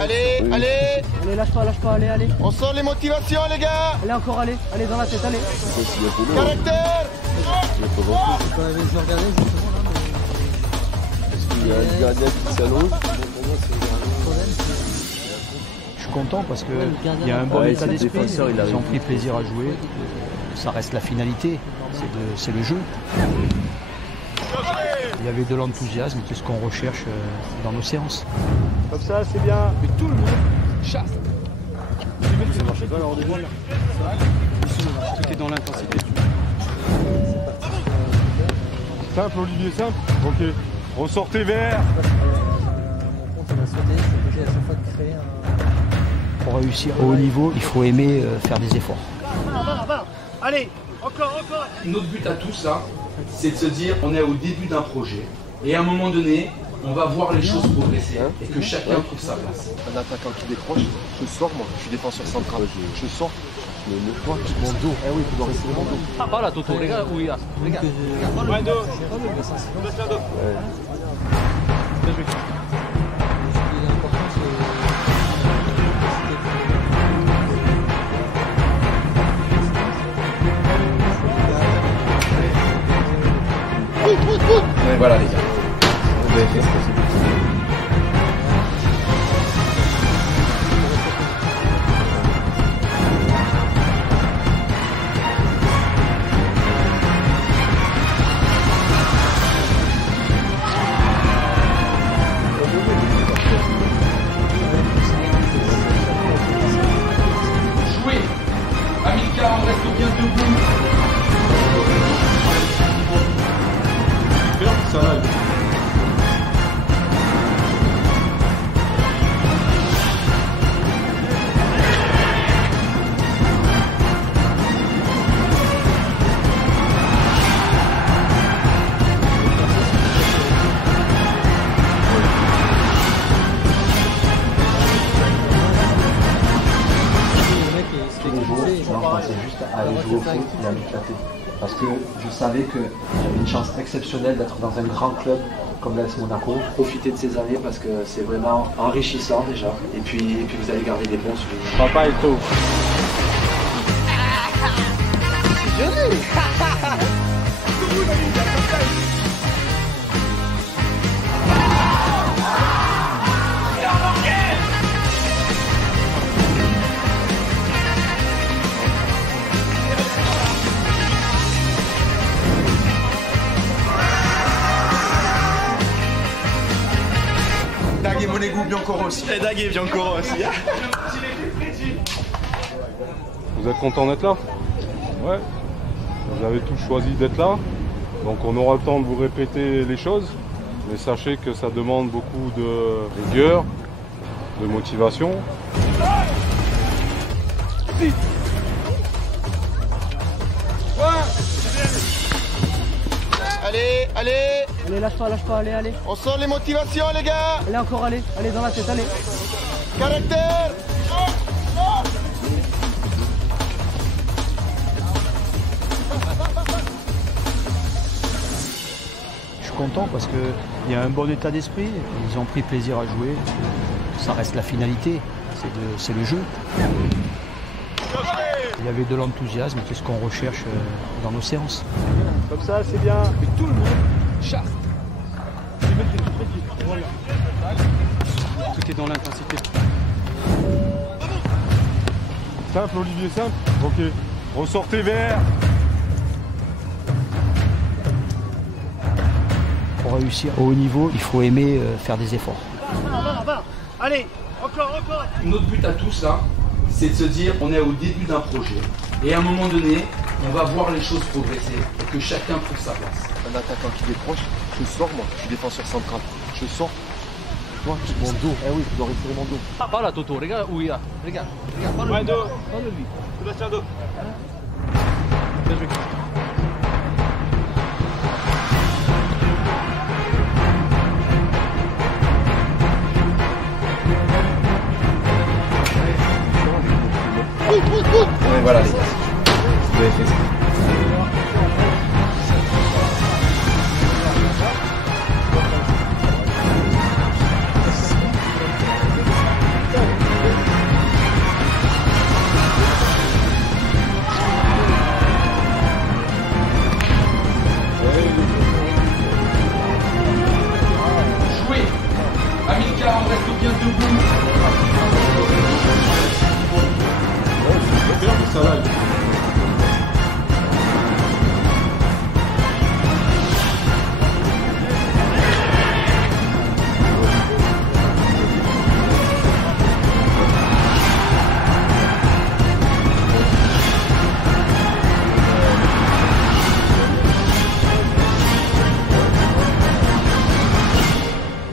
Allez, allez. Allez, lâche pas, allez. On sort les motivations, les gars. Allez, encore, allez dans la tête, allez. Caractère. Il y a un gardien qui s'allonge. Je suis content parce qu'il y a un bon état d'esprit. Ils ont pris plaisir à jouer. Ça reste la finalité, c'est le jeu. Il y avait de l'enthousiasme, c'est ce qu'on recherche dans nos séances. Comme ça, c'est bien. Mais tout le monde chasse. Ça marche pas alors de ball. Tout est dans l'intensité. Simple, Olivier, simple. Ok. Ressortez vert. Pour réussir au haut niveau, il faut aimer faire des efforts. Allez, encore. Notre but à tous là, c'est de se dire on est au début d'un projet et à un moment donné, on va voir les choses progresser et que chacun trouve sa place. Un attaquant qui décroche, je sors moi, je suis défenseur central, je sors, mais le poids qui mon dos, eh oui, il doit rester mon dos. Ah pas là Toto, les gars, oui là, les gars. Ouais, dos. Ouais, voilà les gars. Jouez. Amilcar, on reste bien debout. Ça va. Je pensais juste à aller jouer au foot et à m'éclater. Parce que je savais que j'avais une chance exceptionnelle d'être dans un grand club comme l'AS Monaco. Profiter de ces années parce que c'est vraiment enrichissant déjà. Et puis vous allez garder des bons souvenirs. Papa est tôt. C'est joli. Dag et Monégo Biancoro aussi. Et Dag et Biancoro aussi. Vous êtes content d'être là? Ouais. Vous avez tous choisi d'être là. Donc on aura le temps de vous répéter les choses. Mais sachez que ça demande beaucoup de rigueur, de motivation. Allez, allez. Allez, lâche pas, allez. On sort les motivations, les gars. Allez, encore, allez dans la tête, allez. Caractère. content parce qu'il y a un bon état d'esprit. Ils ont pris plaisir à jouer. Ça reste la finalité. C'est le jeu. Il y avait de l'enthousiasme, c'est ce qu'on recherche dans nos séances. Comme ça, c'est bien. Mais tout le monde chasse. Voilà. Tout est dans l'intensité. Simple, Olivier, simple. Ok. Ressortez vert. Pour réussir au haut niveau, il faut aimer faire des efforts. Va. Allez, encore. Notre but à tous là, c'est de se dire on est au début d'un projet. Et à un moment donné, on va voir les choses progresser et que chacun trouve sa place. Un attaquant qui décroche, je sors moi, je suis défenseur central. Je sors. Moi, mon dos. Eh oui, je dois retirer mon dos. Pas là, Toto, regarde où il y a. Regarde. Ouais, dos. Lui. Sébastien, dos. Bien joué. Ouais, voilà les gars. Vous avez fait ça. Jouez. Amilcar, on reste bien debout. Ça va.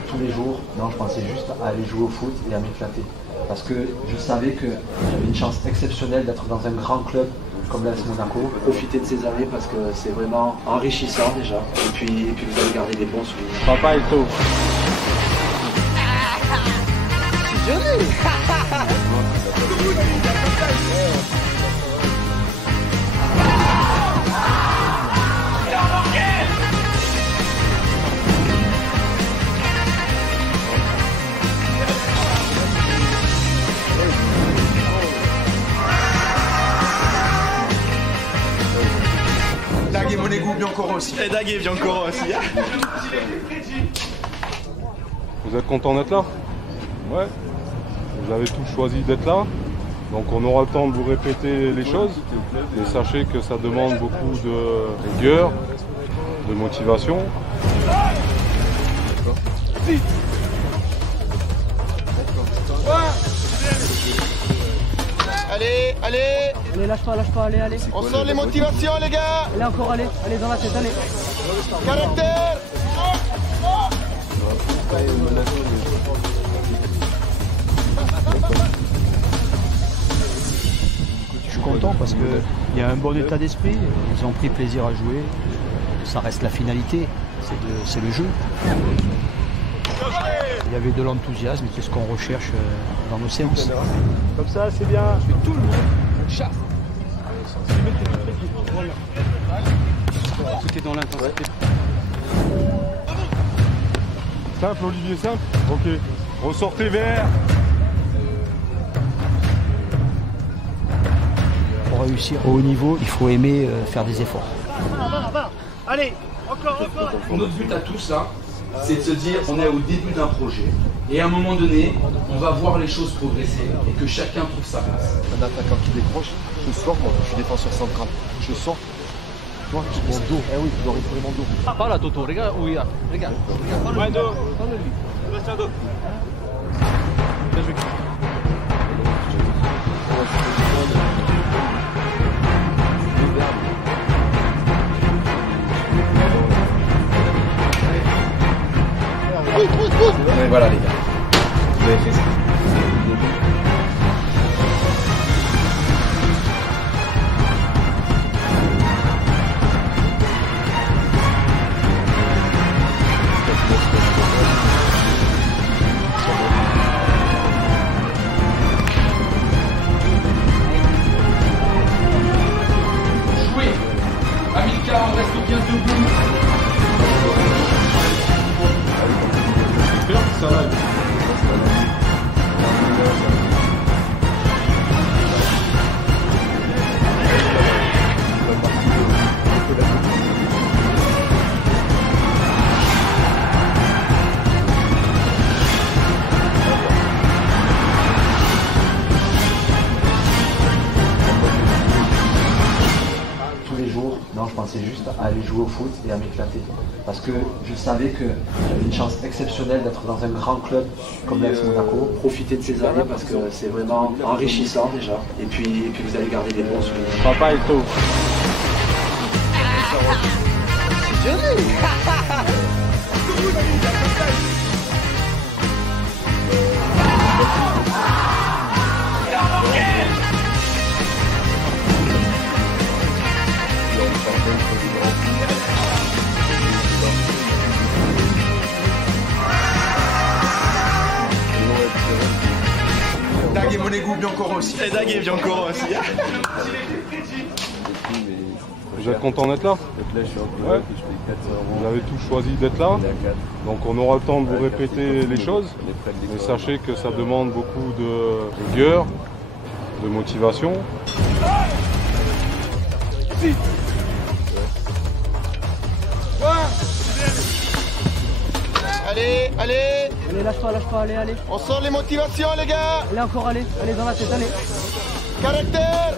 Tous les jours, non, je pensais juste à aller jouer au foot et à m'éclater. Parce que je savais que j'avais une chance exceptionnelle d'être dans un grand club comme l'AS Monaco. Profiter de ces années parce que c'est vraiment enrichissant déjà. Et puis vous allez garder des bons souvenirs. Papa est tôt. Dagui Monegou Biancoro aussi. Et Dagui Biancoro aussi. Vous êtes content d'être là? Ouais. Vous avez tous choisi d'être là. Donc on aura le temps de vous répéter les choses. Mais sachez que ça demande beaucoup de rigueur, de motivation. Allez, Allez, lâche pas, allez. on sent les motivations les gars. Allez, encore, allez dans la tête, allez. Caractère. Je suis content parce qu'il y a un bon état d'esprit. Ils ont pris plaisir à jouer. Ça reste la finalité. C'est le jeu. Il y avait de l'enthousiasme, c'est ce qu'on recherche dans nos séances. Comme ça, c'est bien. Tout le monde chasse. Voilà. Tout est dans l'intensité. Simple, Olivier, simple. Ok. Ressortez vert. Pour réussir au haut niveau, il faut aimer faire des efforts. Va. Allez, encore. Notre but à tous là, c'est de se dire on est au début d'un projet. Et à un moment donné, on va voir les choses progresser et que chacun trouve sa place. Un attaquant qui décroche, je sors moi, je suis défenseur central. Je sors. Moi, mon dos. Eh oui, je dois retirer mon dos. Pas là, Toto, regarde où il y a. Regarde. Ouais, dos. Lui. Sébastien, dos. Bien joué. Ouais, voilà les gars. Vous avez fait ça. Non, je pensais juste à aller jouer au foot et à m'éclater. Parce que je savais que j'avais une chance exceptionnelle d'être dans un grand club comme l'AS Monaco. Profiter de ces années parce que c'est vraiment enrichissant déjà. Et puis vous allez garder des bons souvenirs. Papa est tôt. Dag et Monegou, Biancoro aussi. Et Dag et Biancoro aussi. Vous êtes content d'être là? Ouais. Vous avez tous choisi d'être là. Donc on aura le temps de vous répéter les choses. Mais sachez que ça demande beaucoup de rigueur, de motivation. Allez, allez. Allez, lâche pas, allez. On sort les motivations, les gars. Allez, encore, allez dans la tête, allez. Caractère.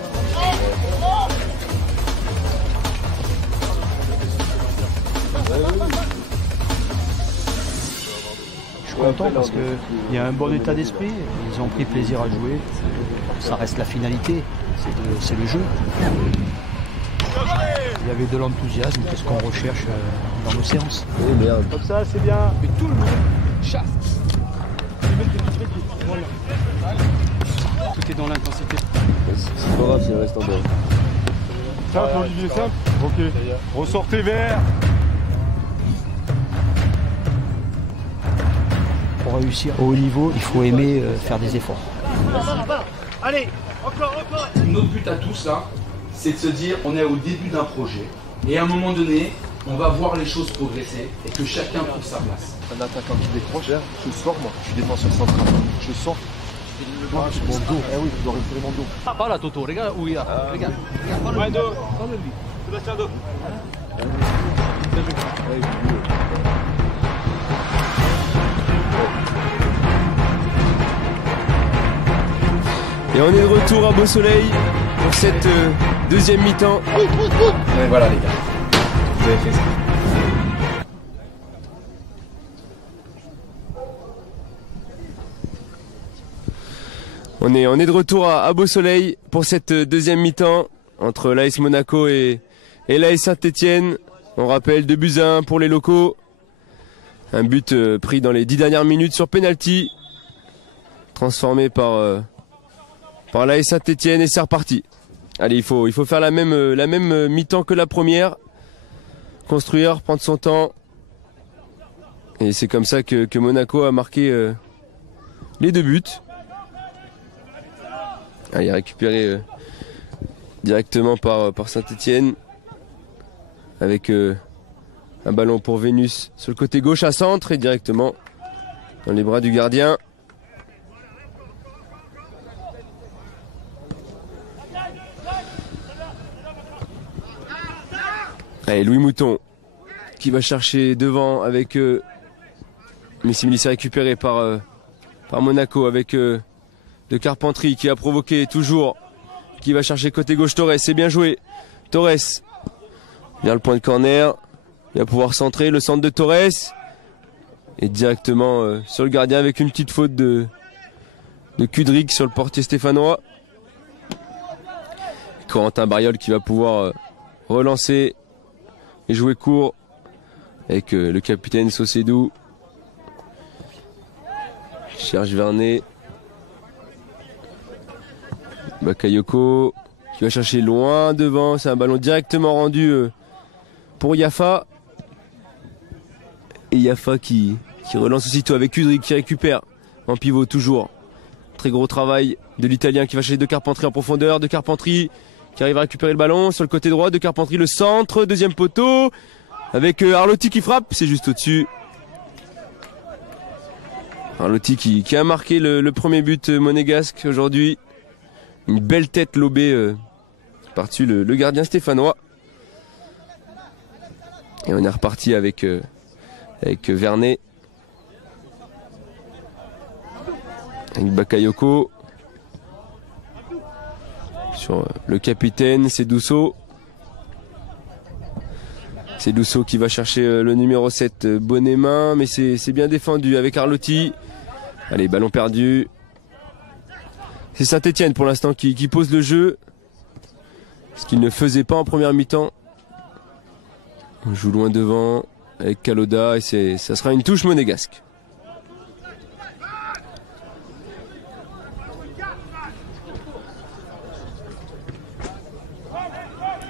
Je suis content parce qu'il y a un bon état d'esprit, ils ont pris plaisir à jouer, ça reste la finalité, c'est le jeu. Il y avait de l'enthousiasme, c'est ce qu'on recherche dans nos séances. Comme ça, c'est bien. Mais tout le monde chasse. Tout est dans l'intensité. C'est pas grave, ça reste en bas. Simple, Olivier, simple. Ok. Ressortez vert. Pour réussir au haut niveau, il faut aimer faire des efforts. Allez, encore. Notre but à tous là, c'est de se dire on est au début d'un projet et à un moment donné, on va voir les choses progresser et que chacun trouve sa place. Un attaquant qui décroche, je sors moi, je suis défenseur central, je sors. Mon dos, eh oui, tu dois récupérer mon dos. Pas là, Toto, regarde où il est. Regarde. Ouais, dos. Sébastien, dos. Et on est de retour à Beau Soleil pour cette deuxième mi-temps. Mais voilà les gars, vous avez fait ça. On est de retour à Beau Soleil pour cette deuxième mi-temps entre l'AS Monaco et l'AS Saint-Etienne. On rappelle 2-1 pour les locaux. Un but pris dans les 10 dernières minutes sur penalty, transformé par l'AS Saint-Etienne et c'est reparti. Allez, il faut faire la même mi-temps que la première. Construire, prendre son temps. Et c'est comme ça que Monaco a marqué les 2 buts. Allez, récupéré directement par Saint-Etienne. Avec un ballon pour Vénus sur le côté gauche à centre et directement dans les bras du gardien. Allez, Louis Mouton qui va chercher devant avec Messi c'est récupéré par Monaco avec De Carpentry qui a provoqué toujours, qui va chercher côté gauche Torres, c'est bien joué. Torres vient le point de corner, il va pouvoir centrer le centre de Torres et directement sur le gardien avec une petite faute de Kudryk sur le portier stéphanois. Corentin Bariol qui va pouvoir relancer et jouer court avec le capitaine Sossédou. Cherche Vernet. Bakayoko qui va chercher loin devant. C'est un ballon directement rendu pour Yafa. Et Yafa qui relance aussitôt avec Kudryk qui récupère en pivot toujours. Très gros travail de l'Italien qui va chercher De Carpentry en profondeur. De Carpentry qui arrive à récupérer le ballon sur le côté droit. De Carpentry le centre, deuxième poteau avec Arlotti qui frappe, c'est juste au-dessus. Arlotti qui a marqué le premier but monégasque aujourd'hui. Une belle tête lobée par-dessus le gardien stéphanois. Et on est reparti avec Vernet. Avec Bakayoko. Sur le capitaine, c'est Douceau. C'est Lusso qui va chercher le numéro 7, Bonnet-Main, mais c'est bien défendu avec Arlotti. Allez, ballon perdu. C'est Saint-Etienne pour l'instant qui pose le jeu. Ce qu'il ne faisait pas en première mi-temps. On joue loin devant avec Kaloda et ça sera une touche monégasque.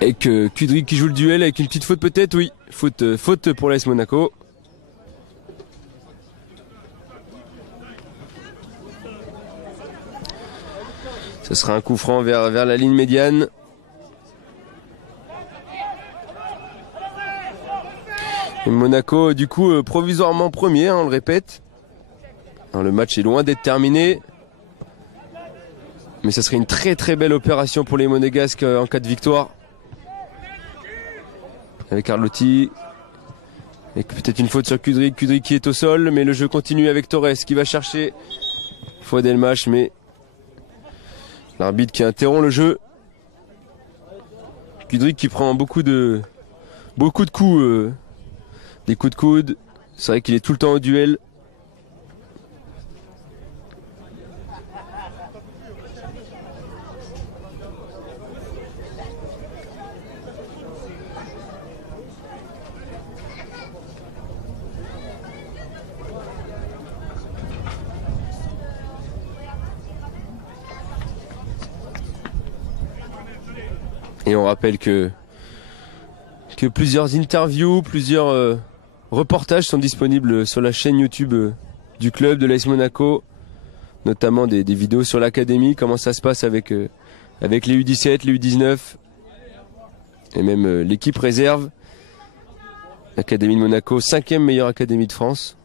Avec Kudryk qui joue le duel avec une petite faute peut-être, oui. Faute pour l'AS Monaco. Ce sera un coup franc vers la ligne médiane. Et Monaco du coup provisoirement premier, hein, on le répète. Alors, le match est loin d'être terminé. Mais ça serait une très très belle opération pour les Monégasques en cas de victoire. Avec Arlotti. Et peut-être une faute sur Kudryk. Kudryk qui est au sol. Mais le jeu continue avec Torres qui va chercher Fouad Elmach. Mais l'arbitre qui interrompt le jeu. Kudryk qui prend beaucoup de coups. Des coups de coude. C'est vrai qu'il est tout le temps au duel. Et on rappelle que plusieurs interviews, plusieurs reportages sont disponibles sur la chaîne YouTube du club de l'AS Monaco, notamment des vidéos sur l'académie, comment ça se passe avec les U17, les U19 et même l'équipe réserve. L'Académie de Monaco, 5e meilleure académie de France.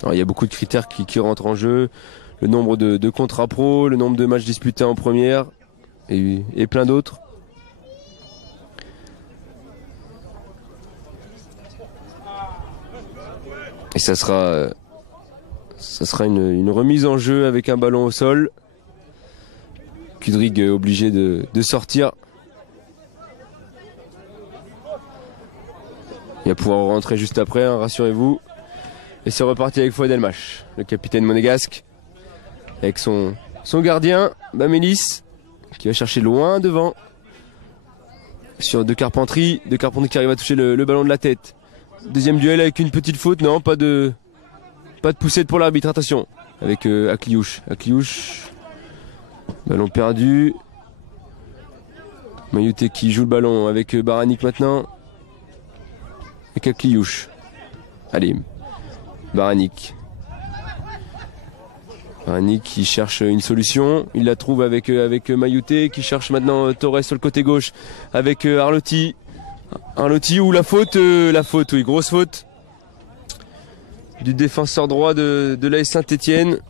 Alors, il y a beaucoup de critères qui rentrent en jeu, le nombre de contrats pro, le nombre de matchs disputés en première et plein d'autres. Et ça sera une remise en jeu avec un ballon au sol. Kudryk obligé de sortir. Il va pouvoir rentrer juste après, hein, rassurez-vous. Et c'est reparti avec Fouad Elmach, le capitaine monégasque. Avec son gardien, Bamélis, qui va chercher loin devant. Sur De Carpentry. De Carpentry qui arrive à toucher le ballon de la tête. Deuxième duel avec une petite faute, non, pas de poussette pour l'arbitre, attention. Avec Akliouche. Ballon perdu. Mayouté qui joue le ballon avec Baranik maintenant. Avec Akliouche. Allez, Baranik qui cherche une solution. Il la trouve avec Mayouté qui cherche maintenant Torres sur le côté gauche avec Arlotti. Arlotti ou la faute, oui, grosse faute du défenseur droit de l'AS Saint-Etienne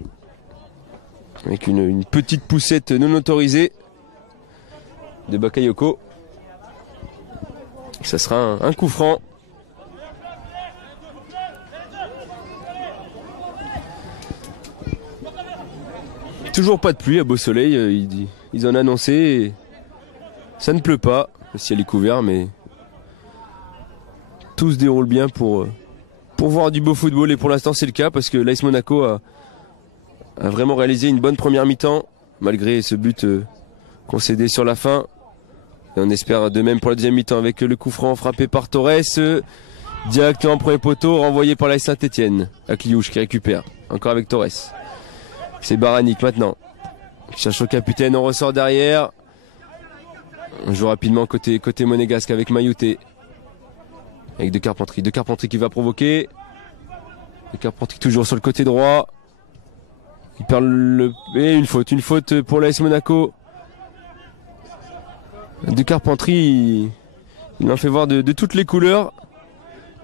avec une petite poussette non autorisée de Bakayoko. Ça sera un coup franc. Toujours pas de pluie à Beau-Soleil, ils en ont annoncé. Ça ne pleut pas, le ciel est couvert, mais tout se déroule bien pour voir du beau football. Et pour l'instant c'est le cas parce que l'AS Monaco a vraiment réalisé une bonne première mi-temps malgré ce but concédé sur la fin. Et on espère de même pour la deuxième mi-temps avec le coup franc frappé par Torres. Directement premier poteau, renvoyé par l'AS Saint-Etienne. Akliouche qui récupère, encore avec Torres. C'est Baranik maintenant. Il cherche le capitaine, on ressort derrière. On joue rapidement côté monégasque avec Mayouté. Avec De Carpentry. De Carpentry qui va provoquer. De Carpentry toujours sur le côté droit. Il perd et une faute pour l'AS Monaco. De Carpentry, il en fait voir de toutes les couleurs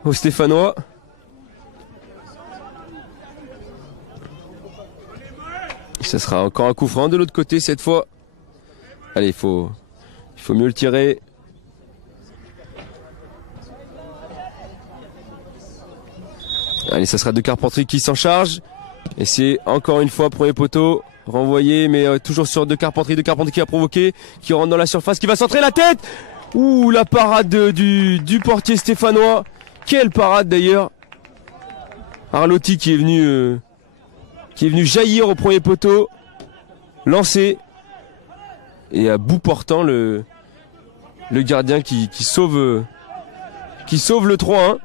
aux Stéphanois. Ça sera encore un coup franc de l'autre côté cette fois. Allez, il faut mieux le tirer. Allez, ça sera De Carpentry qui s'en charge. Et c'est encore une fois premier poteau. Renvoyé, mais toujours sur De Carpentry. De Carpentry qui a provoqué, qui rentre dans la surface, qui va centrer la tête. Ouh, la parade du portier stéphanois. Quelle parade d'ailleurs. Arlotti qui est venu jaillir au premier poteau. Lancé. Et à bout portant le gardien qui sauve le 3-1.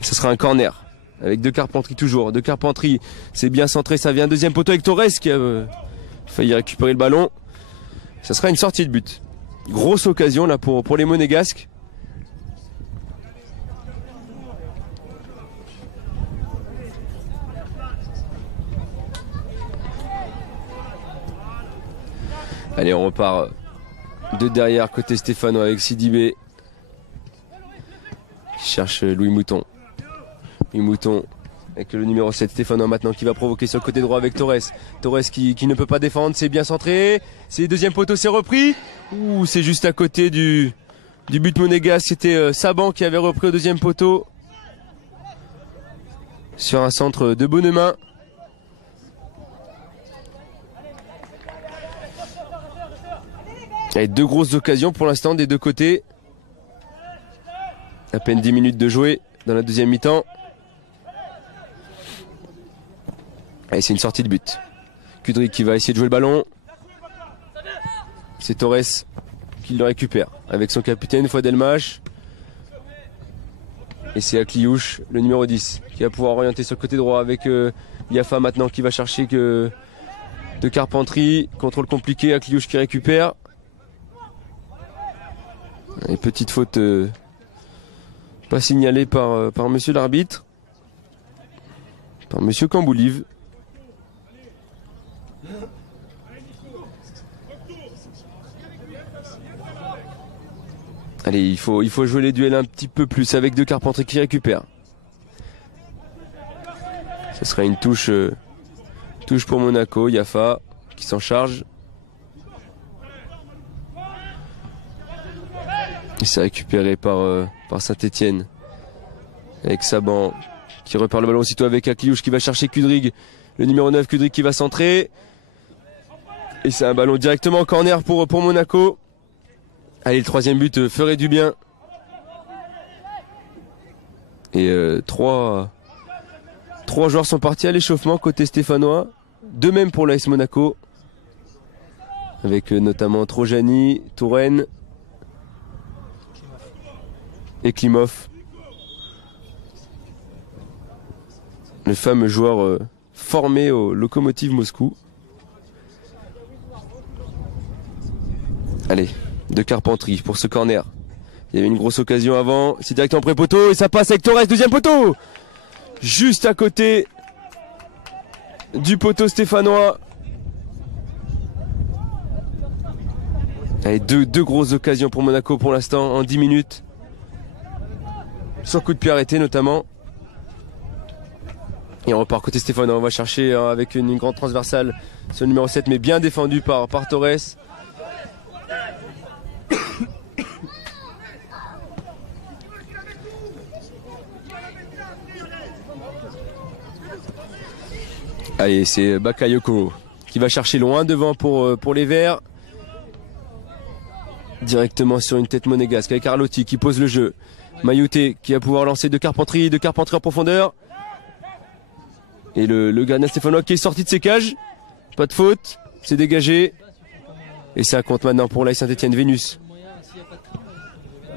Ce sera un corner. Avec De Carpentry toujours. De Carpentry, c'est bien centré. Ça vient deuxième poteau avec Torres qui a failli récupérer le ballon. Ça sera une sortie de but. Grosse occasion là pour les Monégasques. Allez, on repart de derrière côté stéphanois avec Sidibé. Qui cherche Louis Mouton. Louis Mouton avec le numéro 7 stéphanois maintenant qui va provoquer sur le côté droit avec Torres. Torres qui ne peut pas défendre, c'est bien centré. C'est deuxième poteau, c'est repris. Ouh, c'est juste à côté du but monégasque. C'était Saban qui avait repris au deuxième poteau. Sur un centre de Bonnemain. Et deux grosses occasions pour l'instant des deux côtés. À peine 10 minutes de jouer dans la deuxième mi-temps. Et c'est une sortie de but. Kudryk qui va essayer de jouer le ballon. C'est Torres qui le récupère avec son capitaine Fouad-Elmach. Et c'est Akliouche, le numéro 10, qui va pouvoir orienter sur le côté droit avec Yafa maintenant qui va chercher de Carpentry. Contrôle compliqué, Akliouche qui récupère. Et petite faute pas signalée par monsieur l'arbitre. Par monsieur Camboulive. Allez, il faut jouer les duels un petit peu plus avec De Carpentry qui récupère. Ce sera une touche pour Monaco. Yafa qui s'en charge. Il s'est récupéré par Saint-Etienne. Avec Saban qui repère le ballon aussitôt avec Akliouche qui va chercher Kudryk. Le numéro 9, Kudryk qui va centrer. Et c'est un ballon directement en corner pour Monaco. Allez, le troisième but ferait du bien. Et trois joueurs sont partis à l'échauffement côté stéphanois. De même pour l'AS Monaco. Avec notamment Trojani, Touraine et Klimov. Le fameux joueur formé au Lokomotiv Moscou. Allez, De Carpentry pour ce corner. Il y avait une grosse occasion avant. C'est directement pré-poteau et ça passe avec Torres, deuxième poteau. Juste à côté du poteau stéphanois. Allez, deux grosses occasions pour Monaco pour l'instant en 10 minutes. Sans coup de pied arrêté notamment. Et on repart côté stéphanois. On va chercher avec une grande transversale ce numéro 7 mais bien défendu par Torres. Allez, c'est Bakayoko qui va chercher loin devant pour les Verts. Directement sur une tête monégasque avec Arlotti qui pose le jeu. Mayouté qui va pouvoir lancer De Carpentry en profondeur. Et le gardien stéphanois qui est sorti de ses cages. Pas de faute, c'est dégagé. Et ça compte maintenant pour l'AS Saint-Etienne. Vénus.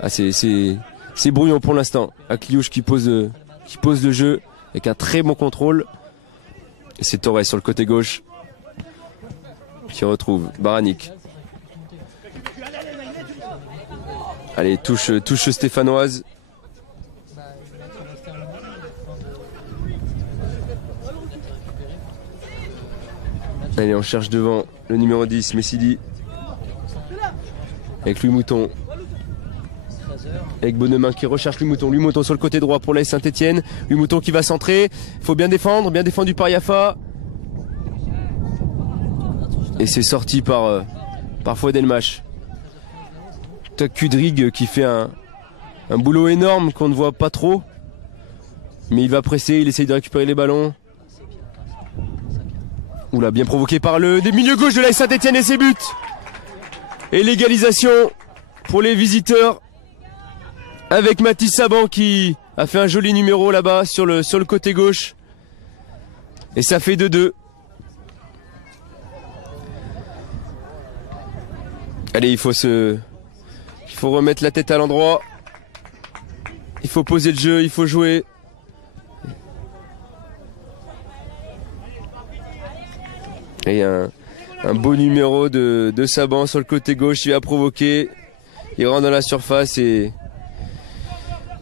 Ah, c'est brouillon pour l'instant. Akliouche qui pose le jeu avec un très bon contrôle. Et c'est Torres sur le côté gauche qui retrouve Baranik. Allez, touche stéphanoise. Allez, on cherche devant le numéro 10, Messidi. Avec Louis Mouton. Avec Bonnemain qui recherche Louis Mouton. Louis Mouton sur le côté droit pour l'AS Saint-Etienne. Louis Mouton qui va centrer. Il faut bien défendre. Bien défendu par Yafa. Et c'est sorti par Fouad-Elmach. Kudryk qui fait un boulot énorme qu'on ne voit pas trop. Mais il va presser. Il essaye de récupérer les ballons. Oula, bien provoqué par le milieu gauche de l'AS Saint-Etienne et ses buts. Et l'égalisation pour les visiteurs avec Mathis Saban qui a fait un joli numéro là-bas sur le côté gauche. Et ça fait 2-2. Allez, il faut remettre la tête à l'endroit. Il faut poser le jeu, il faut jouer. Et un beau numéro de Saban sur le côté gauche, il va provoquer. Il rentre dans la surface et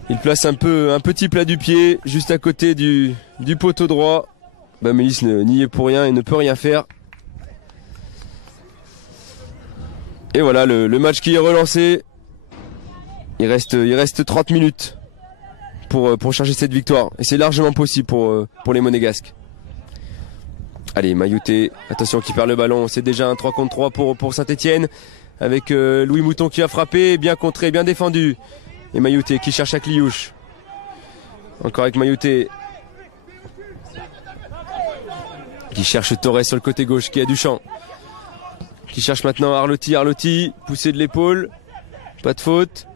il place un petit plat du pied juste à côté du poteau droit. Bamélis n'y est pour rien et ne peut rien faire. Et voilà le match qui est relancé. Il reste 30 minutes pour chercher cette victoire. Et c'est largement possible pour les Monégasques. Allez, Mayouté, attention qui perd le ballon. C'est déjà un 3 contre 3 pour Saint-Etienne. Avec Louis Mouton qui a frappé, bien contré, bien défendu. Et Mayouté qui cherche à Kliouche. Encore avec Mayouté. Qui cherche Torres sur le côté gauche, qui a du champ. Qui cherche maintenant Arlotti, poussé de l'épaule. Pas de faute.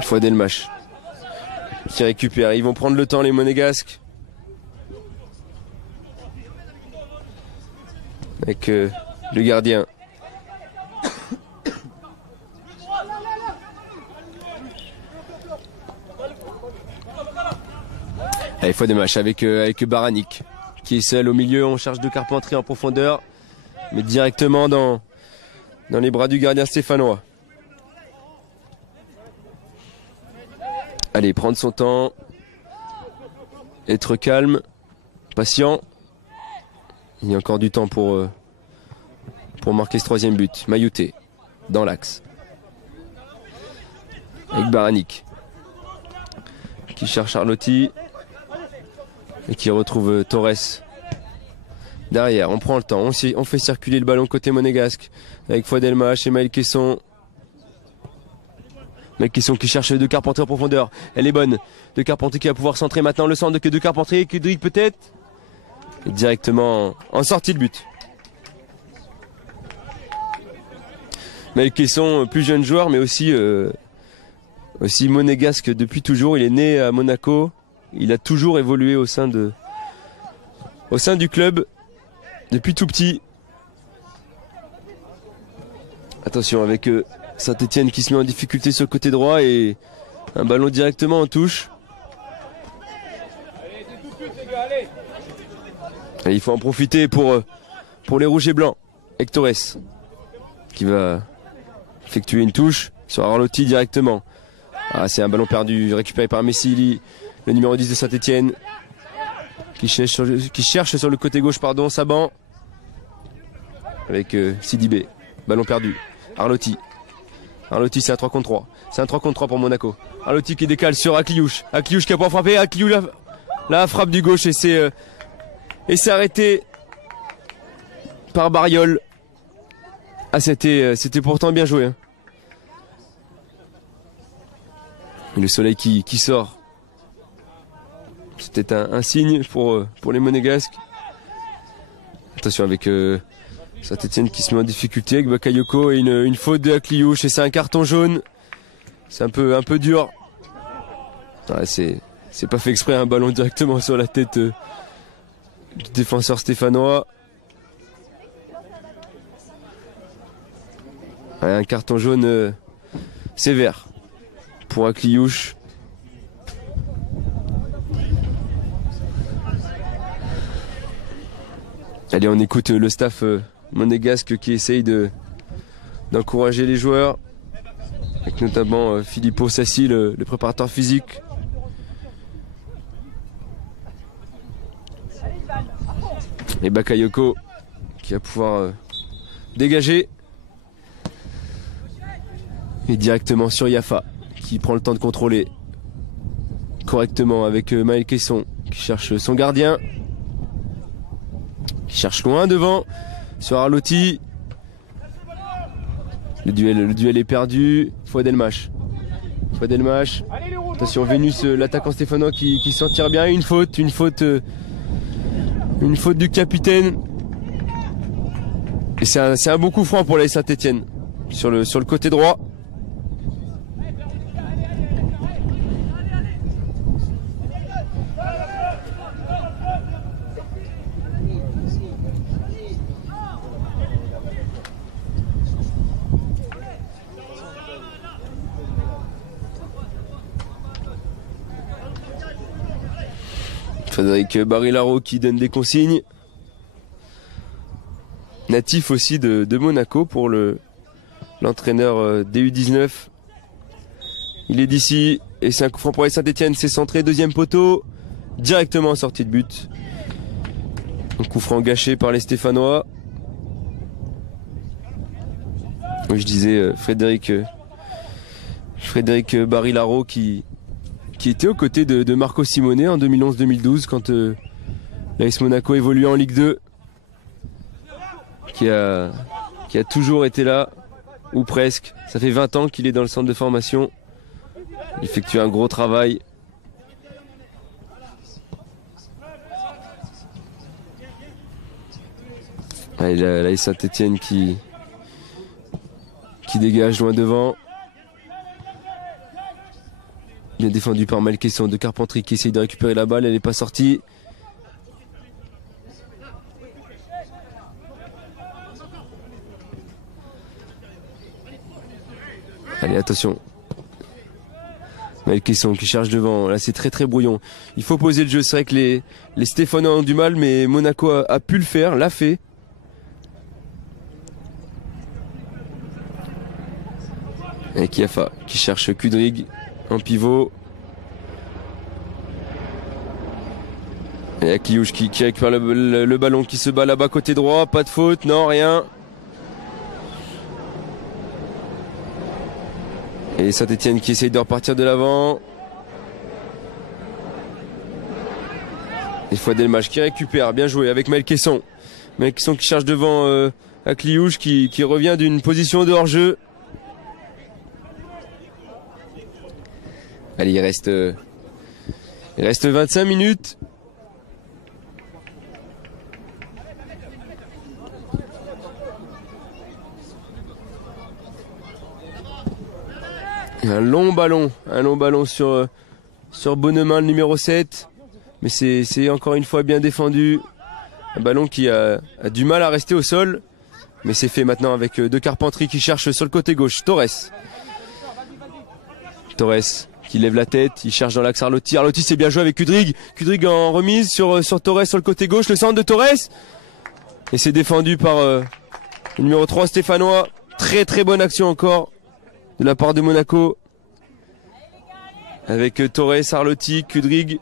Fouad-Elmach qui récupère. Ils vont prendre le temps les Monégasques. Avec le gardien. Allez, Fouad-Elmach avec Baranik qui est seul au milieu. On cherche de Carpentry en profondeur, mais directement dans les bras du gardien stéphanois. Allez, prendre son temps, être calme, patient. Il y a encore du temps pour marquer ce troisième but. Mayouté, dans l'axe. Avec Baranik, qui cherche Arlotti et qui retrouve Torres. Derrière, on prend le temps, on fait circuler le ballon côté monégasque. Avec Fouad-Elmach et Maël Caisson. Qui cherche De Carpentry en profondeur. Elle est bonne. De Carpentry qui va pouvoir centrer maintenant le centre de Carpentry. Kudrik peut-être. Et directement en sortie de but. Maël Caisson, plus jeune joueur, mais aussi monégasque depuis toujours. Il est né à Monaco. Il a toujours évolué au sein du club depuis tout petit. Attention avec Saint-Etienne qui se met en difficulté sur le côté droit et un ballon directement en touche. Et il faut en profiter pour les rouges et blancs. Avec Torres qui va effectuer une touche sur Arlotti directement. Ah, c'est un ballon perdu récupéré par Messili, le numéro 10 de Saint-Etienne, qui cherche sur le côté gauche, Saban avec Sidibé. Ballon perdu. Arlotti, c'est un 3 contre 3. C'est un 3 contre 3 pour Monaco. Arlotti qui décale sur Akliouche. Akliouche qui a pas frappé. Akliouche la frappe du gauche et c'est arrêté par Bariol. Ah, c'était pourtant bien joué. Hein. Le soleil qui sort. C'était un signe pour les Monégasques. Attention avec Saint-Etienne qui se met en difficulté avec Bakayoko et une faute de Akliouche et c'est un carton jaune. C'est un peu dur. Ouais, c'est pas fait exprès, un ballon directement sur la tête du défenseur stéphanois. Ouais, un carton jaune sévère pour Akliouche. Allez, on écoute le staff monégasque qui essaye d'encourager les joueurs, avec notamment Filippo Sassi, le préparateur physique. Et Bakayoko qui va pouvoir dégager. Et directement sur Yafa qui prend le temps de contrôler correctement avec Maël Caisson qui cherche son gardien. Qui cherche loin devant sur Arlotti. Le duel est perdu. Fouad-Elmach. Attention, Vénus, l'attaquant stéphanois qui s'en tire bien. Une faute Une faute du capitaine. Et c'est un bon coup franc pour la Saint-Etienne. Sur le côté droit. Frédéric Barilaro qui donne des consignes. Natif aussi de Monaco pour l'entraîneur DU19. Il est d'ici et c'est un coup franc pour les Saint-Etienne. C'est centré, deuxième poteau, directement en sortie de but. Un coup franc gâché par les Stéphanois. Oui, je disais Frédéric Barilaro qui était aux côtés de Marco Simone en 2011-2012 quand l'AS Monaco évoluait en Ligue 2. Qui a toujours été là, ou presque. Ça fait 20 ans qu'il est dans le centre de formation. Il effectue un gros travail. Allez, la Saint-Etienne qui dégage loin devant. Bien défendu par Malcaisson de Carpentry qui essaye de récupérer la balle. Elle n'est pas sortie. Allez, attention. Malcaisson qui charge devant. Là, c'est très très brouillon. Il faut poser le jeu. C'est vrai que les Stéphanois ont du mal, mais Monaco a pu le faire, l'a fait. Et Kiafa qui cherche Kudrig en pivot. Et Akliouche qui récupère le ballon, qui se bat là-bas côté droit. Pas de faute, non, rien. Et Saint-Etienne qui essaye de repartir de l'avant. Et Fouad-Elmach qui récupère, bien joué avec Malcaisson. Malcaisson qui charge devant Akliouche qui revient d'une position de hors-jeu. Allez, il reste 25 minutes. Un long ballon sur Bonnemin, le numéro 7. Mais c'est encore une fois bien défendu. Un ballon qui a du mal à rester au sol. Mais c'est fait maintenant avec De Carpentry qui cherche sur le côté gauche. Torres qui lève la tête, il cherche dans l'axe Arlotti. Arlotti c'est bien joué avec Kudrig. Kudrig en remise sur Torres sur le côté gauche. Le centre de Torres. Et c'est défendu par le numéro 3 Stéphanois. Très très bonne action encore de la part de Monaco. Avec Torres, Arlotti, Kudrig.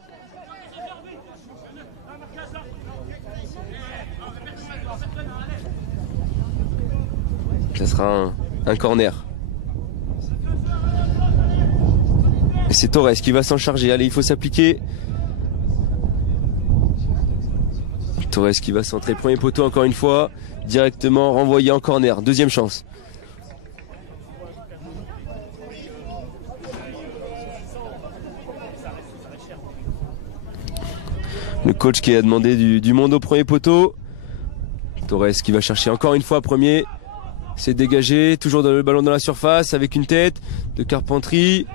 Ça sera un corner. Et c'est Torres qui va s'en charger. Allez, il faut s'appliquer. Torres qui va centrer. Premier poteau encore une fois. Directement renvoyé en corner. Deuxième chance. Le coach qui a demandé du monde au premier poteau. Torres qui va chercher encore une fois premier. C'est dégagé. Toujours le ballon dans la surface avec une tête de Carpentry.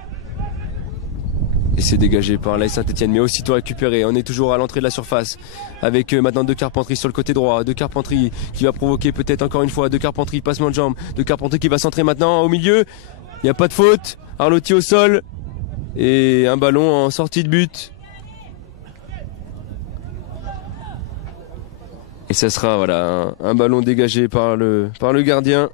Et c'est dégagé par l'AS Saint-Etienne, mais aussitôt récupéré. On est toujours à l'entrée de la surface avec maintenant De Carpentry sur le côté droit. De Carpentry qui va provoquer peut-être encore une fois. De Carpentry, passement de jambe. De Carpentry qui va centrer maintenant au milieu. Il n'y a pas de faute. Arlotti au sol. Et un ballon en sortie de but. Et ça sera voilà un ballon dégagé par le gardien.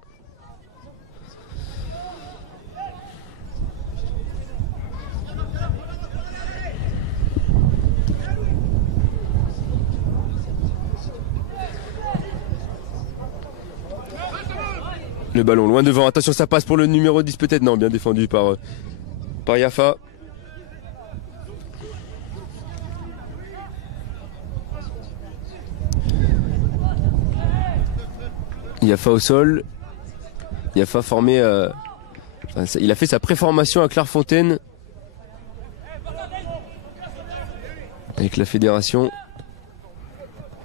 Le ballon loin devant, attention ça passe pour le numéro 10 peut-être, non bien défendu par Yafa. Yafa au sol. Yafa formé, il a fait sa préformation à Clairefontaine avec la fédération.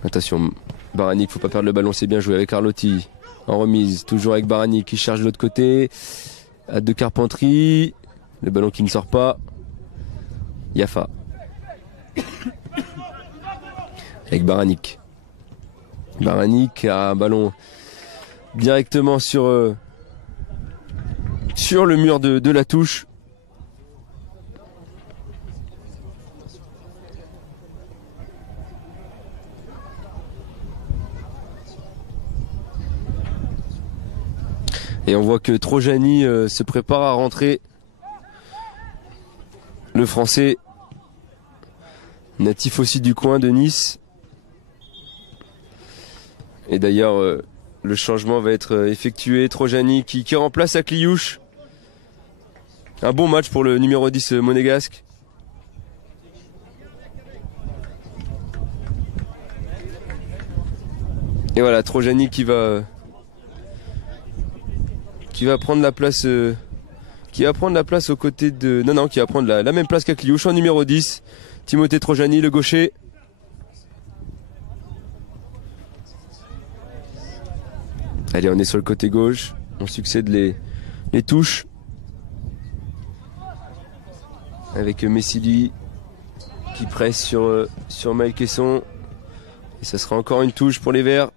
Attention, Baranik, faut pas perdre le ballon, c'est bien joué avec Arlotti. En remise, toujours avec Baranik qui charge de l'autre côté. À de Carpentry. Le ballon qui ne sort pas. Yafa. Avec Baranik. Baranik a un ballon directement sur le mur de la touche. Et on voit que Trojani se prépare à rentrer. Le Français, natif aussi du coin de Nice. Et d'ailleurs, le changement va être effectué. Trojani qui remplace Akliouche. Un bon match pour le numéro 10 monégasque. Et voilà, Trojani qui va prendre la place aux côtés de... Non, qui va prendre la même place qu'Akliouche en numéro 10. Timothée Trojani, le gaucher. Allez, on est sur le côté gauche. On succède les touches. Avec Messili qui presse sur Maël Caisson. Et ça sera encore une touche pour les Verts.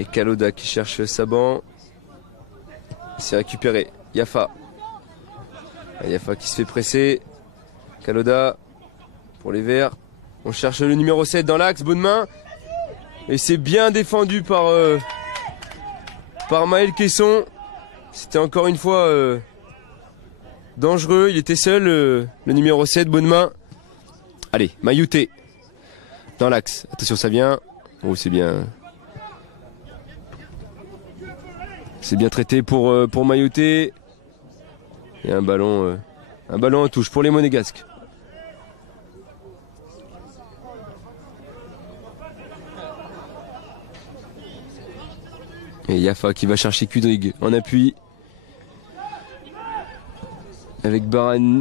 Et Kaloda qui cherche Saban. C'est récupéré. Yafa. Yafa qui se fait presser. Kaloda pour les Verts. On cherche le numéro 7 dans l'axe. Bonne main. Et c'est bien défendu par Maël Caisson. C'était encore une fois dangereux. Il était seul, le numéro 7. Bonne main. Allez, Mayouté. Dans l'axe. Attention, ça vient. Oh, c'est bien. C'est bien traité pour Mayouté. Et un ballon en touche pour les Monégasques. Et Yafa qui va chercher Kudrig en appui. Avec Baran.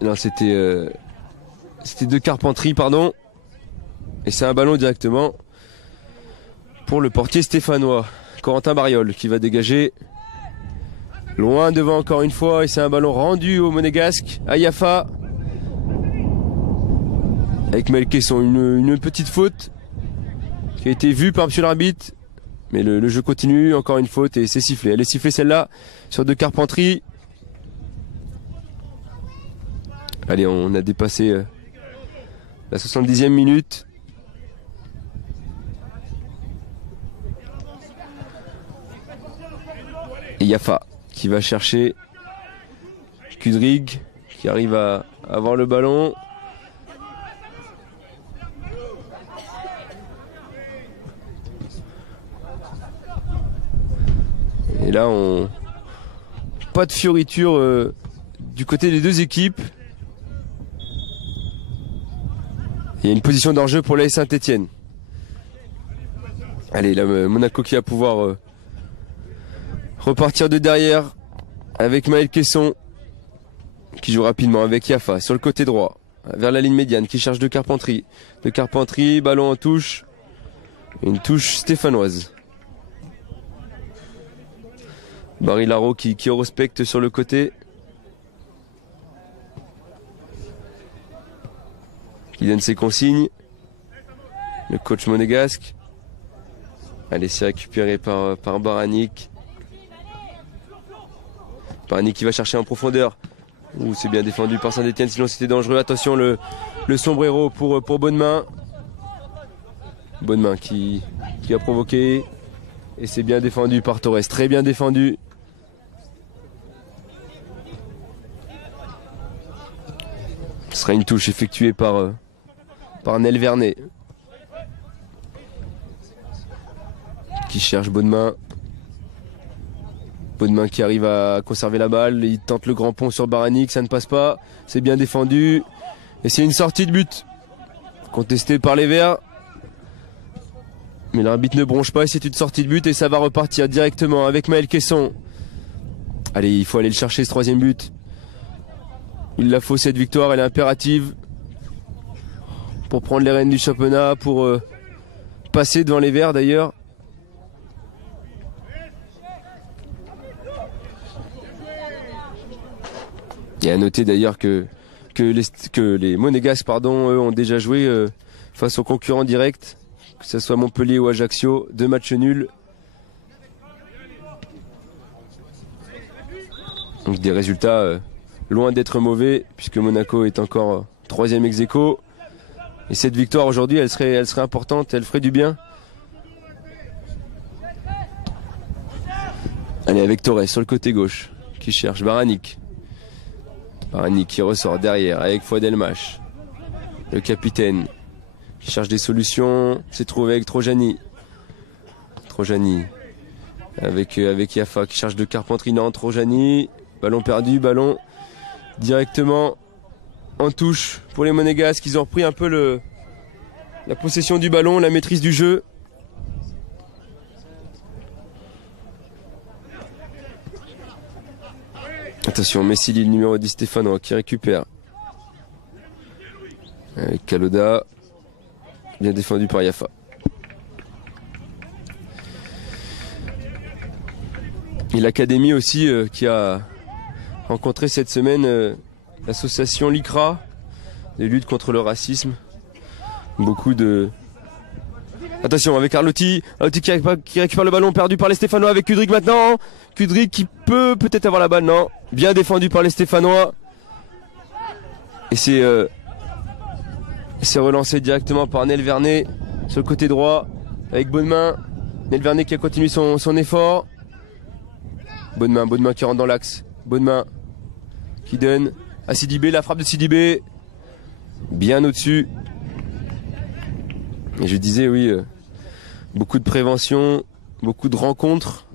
Non, c'était de Carpentry, pardon. Et c'est un ballon directement pour le portier stéphanois. Corentin Bariol qui va dégager. Loin devant encore une fois. Et c'est un ballon rendu au Monégasque. À Yafa. Avec Maël Caisson. Une petite faute qui a été vue par monsieur l'arbitre. Mais le jeu continue. Encore une faute et c'est sifflé. Elle est sifflée celle-là sur de Carpentry. Allez, on a dépassé la 70e minute. Et Yafa qui va chercher Kudrig qui arrive à avoir le ballon. Et là, pas de fioriture du côté des deux équipes. Il y a une position d'enjeu pour l'AS Saint-Etienne. Allez, là, Monaco qui va pouvoir repartir de derrière avec Maël Caisson qui joue rapidement avec Yafa sur le côté droit vers la ligne médiane qui cherche de Carpentry. De Carpentry, ballon en touche. Une touche stéphanoise. Barry Laro qui respecte sur le côté. Qui donne ses consignes. Le coach monégasque. Allez, c'est récupéré par Baranik. Baranik qui va chercher en profondeur. Ouh, c'est bien défendu par Saint-Etienne, sinon c'était dangereux. Attention, le sombrero pour Bonnemain. Bonnemain qui a provoqué. Et c'est bien défendu par Torres. Très bien défendu. Ce sera une touche effectuée par Nel Vernet. Qui cherche Bonnemain. Bonnemain qui arrive à conserver la balle. Il tente le grand pont sur Baranik. Ça ne passe pas. C'est bien défendu. Et c'est une sortie de but. Contestée par les Verts. Mais l'arbitre ne bronche pas et c'est une sortie de but. Et ça va repartir directement avec Maël Caisson. Allez, il faut aller le chercher ce troisième but. Il la faut cette victoire, elle est impérative pour prendre les rênes du championnat, pour passer devant les Verts d'ailleurs. Et à noter d'ailleurs que les Monégasques, pardon, eux, ont déjà joué face aux concurrents directs, que ce soit Montpellier ou Ajaccio, 2 matchs nuls. Donc des résultats loin d'être mauvais, puisque Monaco est encore 3e ex-aequo. Et cette victoire aujourd'hui, elle serait importante, elle ferait du bien. Allez, avec Torres sur le côté gauche, qui cherche Baranik. Baranik qui ressort derrière avec Fouad Elmach. Le capitaine qui cherche des solutions, s'est trouvé avec Trojani. Trojani avec Yafa qui cherche de Carpentry. Non, Trojani. Ballon perdu, ballon directement en touche pour les Monégasques. Ils ont repris un peu la possession du ballon, la maîtrise du jeu. Attention, Messili, le numéro 10 Stéphanois qui récupère. Avec Kaloda. Bien défendu par Yafa. Et l'académie aussi qui a rencontré cette semaine l'association LICRA, de lutte contre le racisme. Beaucoup de... Attention avec Arlotti. Arlotti qui récupère le ballon perdu par les Stéphanois avec Kudryk maintenant. Kudryk qui peut peut-être avoir la balle, non. Bien défendu par les Stéphanois. Et c'est relancé directement par Nel Vernet sur le côté droit avec Bonnemain. Nel Vernet qui a continué son effort. Bonnemain qui rentre dans l'axe. Bonnemain qui donne à Sidibé, la frappe de Sidibé. Bien au-dessus. Et je disais oui, beaucoup de prévention, beaucoup de rencontres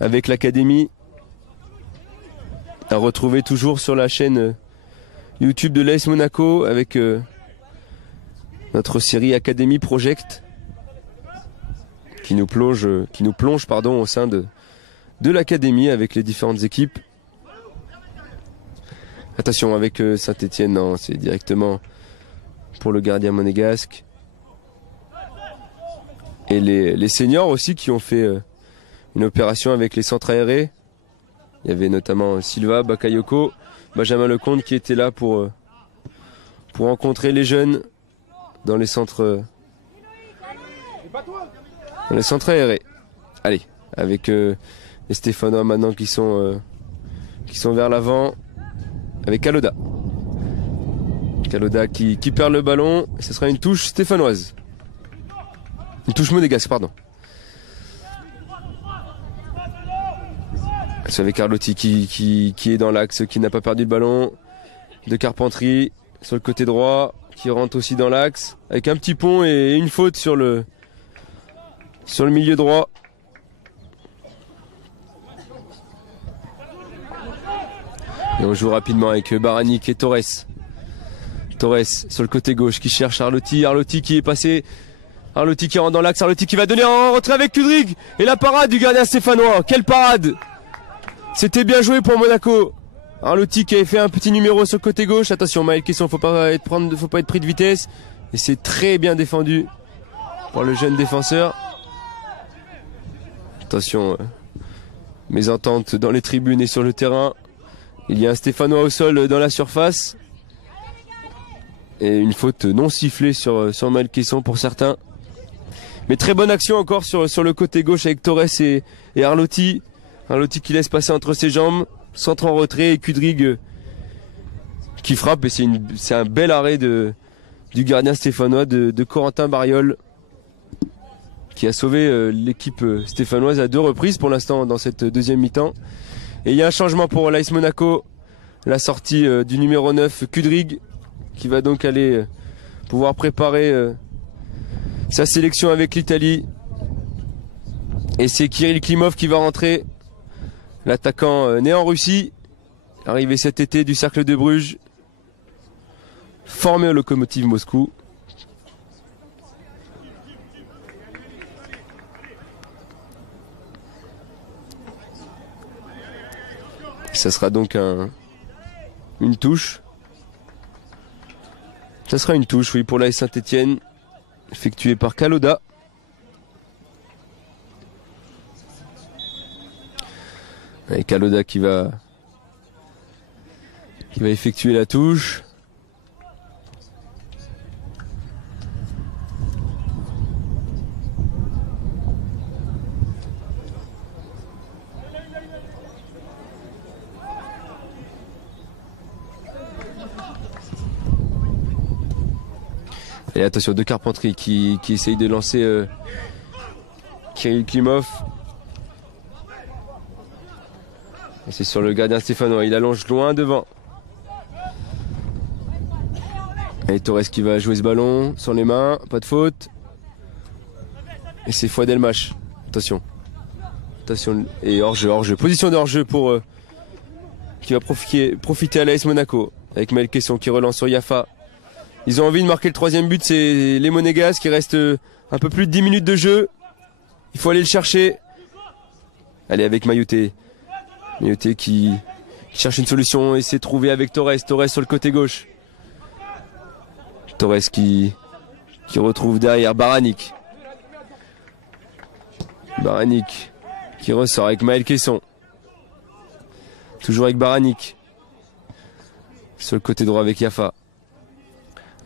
avec l'académie. À retrouver toujours sur la chaîne YouTube de l'AS Monaco avec notre série Academy Project qui nous plonge au sein de l'académie avec les différentes équipes. Attention avec Saint-Etienne, non, c'est directement pour le gardien monégasque. Et les seniors aussi qui ont fait une opération avec les centres aérés. Il y avait notamment Silva, Bakayoko, Benjamin Lecomte qui étaient là pour rencontrer les jeunes dans les centres aérés. Allez, avec les Stéphanois maintenant qui sont vers l'avant avec Kaloda. Kaloda qui perd le ballon. Et ce sera une touche stéphanoise. Une touche monégasque, pardon. C'est avec Arlotti qui est dans l'axe, qui n'a pas perdu le ballon. De Carpentry sur le côté droit, qui rentre aussi dans l'axe. Avec un petit pont et une faute sur le milieu droit. Et on joue rapidement avec Baranik et Torres. Torres sur le côté gauche qui cherche Arlotti. Arlotti qui est passé. Arlotti qui rentre dans l'axe. Arlotti qui va donner en retrait avec Kudryk. Et la parade du gardien stéphanois. Quelle parade! C'était bien joué pour Monaco. Arlotti qui avait fait un petit numéro sur le côté gauche. Attention, Maël Caisson, faut pas être pris de vitesse. Et c'est très bien défendu par le jeune défenseur. Attention, mésentente dans les tribunes et sur le terrain. Il y a un Stéphanois au sol dans la surface. Et une faute non sifflée sur Maël Caisson pour certains. Mais très bonne action encore sur le côté gauche avec Torres et Arlotti. Arlotti qui laisse passer entre ses jambes. Centre en retrait et Kudryk qui frappe. Et c'est un bel arrêt du gardien stéphanois de Corentin Bariol, qui a sauvé l'équipe stéphanoise à 2 reprises pour l'instant dans cette deuxième mi-temps. Et il y a un changement pour l'AS Monaco. La sortie du numéro 9, Kudryk, qui va donc aller pouvoir préparer sa sélection avec l'Italie. Et c'est Kirill Klimov qui va rentrer, l'attaquant né en Russie, arrivé cet été du Cercle de Bruges, formé au Lokomotiv Moscou. Ça sera donc un Une touche. Ça sera une touche, oui, pour l'AS Saint-Etienne, effectuée par Kaloda. Et Kaloda qui va effectuer la touche. Et attention, de Carpentry qui essaye de lancer Kirill Klimov. Et c'est sur le gardien stéphanois, il allonge loin devant. Et Torres qui va jouer ce ballon sur les mains, pas de faute. Et c'est Fouad Elmach. Attention. Attention. Et hors-jeu. Position de hors-jeu pour qui va profiter à l'AS Monaco. Avec Maël Caisson qui relance sur Yafa. Ils ont envie de marquer le troisième but, c'est les Monégasques. Il reste un peu plus de 10 minutes de jeu. Il faut aller le chercher. Allez avec Mayouté. Mayouté qui cherche une solution et s'est trouvé avec Torres. Torres sur le côté gauche. Torres qui retrouve derrière Baranik. Baranik qui ressort avec Maël Caisson. Toujours avec Baranik. Sur le côté droit avec Yafa.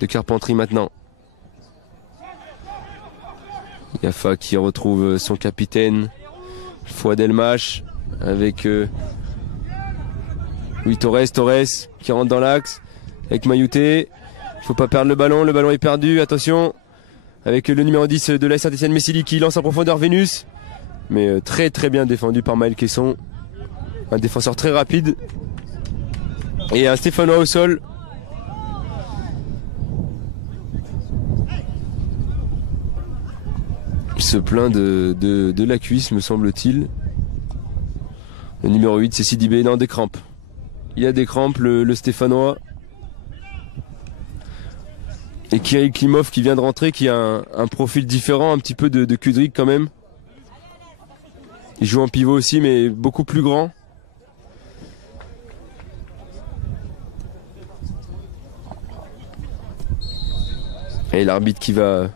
De Carpentry maintenant. Yafa qui retrouve son capitaine. Fouad Elmach avec oui, Torres qui rentre dans l'axe avec Mayouté. Il faut pas perdre le ballon est perdu, attention. Avec le numéro 10 de l'AS Saint-Etienne, Messili qui lance en profondeur Vénus. Mais très très bien défendu par Maël Caisson. Un défenseur très rapide. Et un Stéphanois au sol. Il se plaint de la cuisse, me semble-t-il. Le numéro 8, c'est Sidibé. Non, des crampes. Il a des crampes, le Stéphanois. Et Kirill Klimov qui vient de rentrer, qui a un profil différent, un petit peu de Kudryk quand même. Il joue en pivot aussi, mais beaucoup plus grand. Et l'arbitre qui va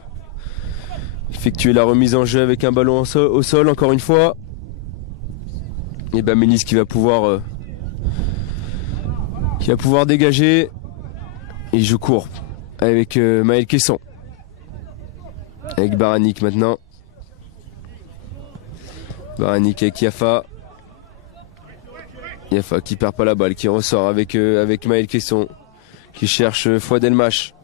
effectuer la remise en jeu avec un ballon au sol encore une fois. Et ben Ménis qui va pouvoir dégager. Et je cours avec Maël Caisson. Avec Baranik maintenant. Baranik avec Yafa. Yafa qui perd pas la balle, qui ressort avec Maël Caisson. Qui cherche Fouad Elmach.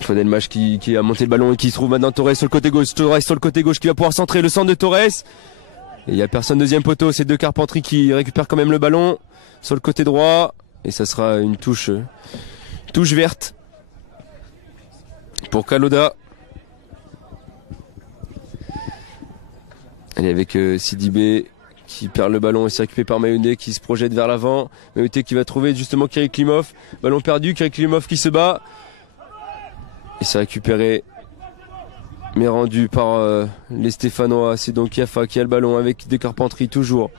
Fouad Elmach qui a monté le ballon et qui se trouve maintenant Torres sur le côté gauche. Torres sur le côté gauche qui va pouvoir centrer le centre de Torres. Et il n'y a personne deuxième poteau, c'est de Carpentry qui récupère quand même le ballon sur le côté droit. Et ça sera une touche verte pour Kaloda. Allez avec Sidibé qui perd le ballon et c'est récupéré par Mayouté qui se projette vers l'avant. Mayouté qui va trouver justement Kirill Klimov. Ballon perdu, Kirill Klimov qui se bat. Et c'est récupéré mais rendu par les Stéphanois. C'est donc Yafa qui a le ballon avec des Carpentry toujours.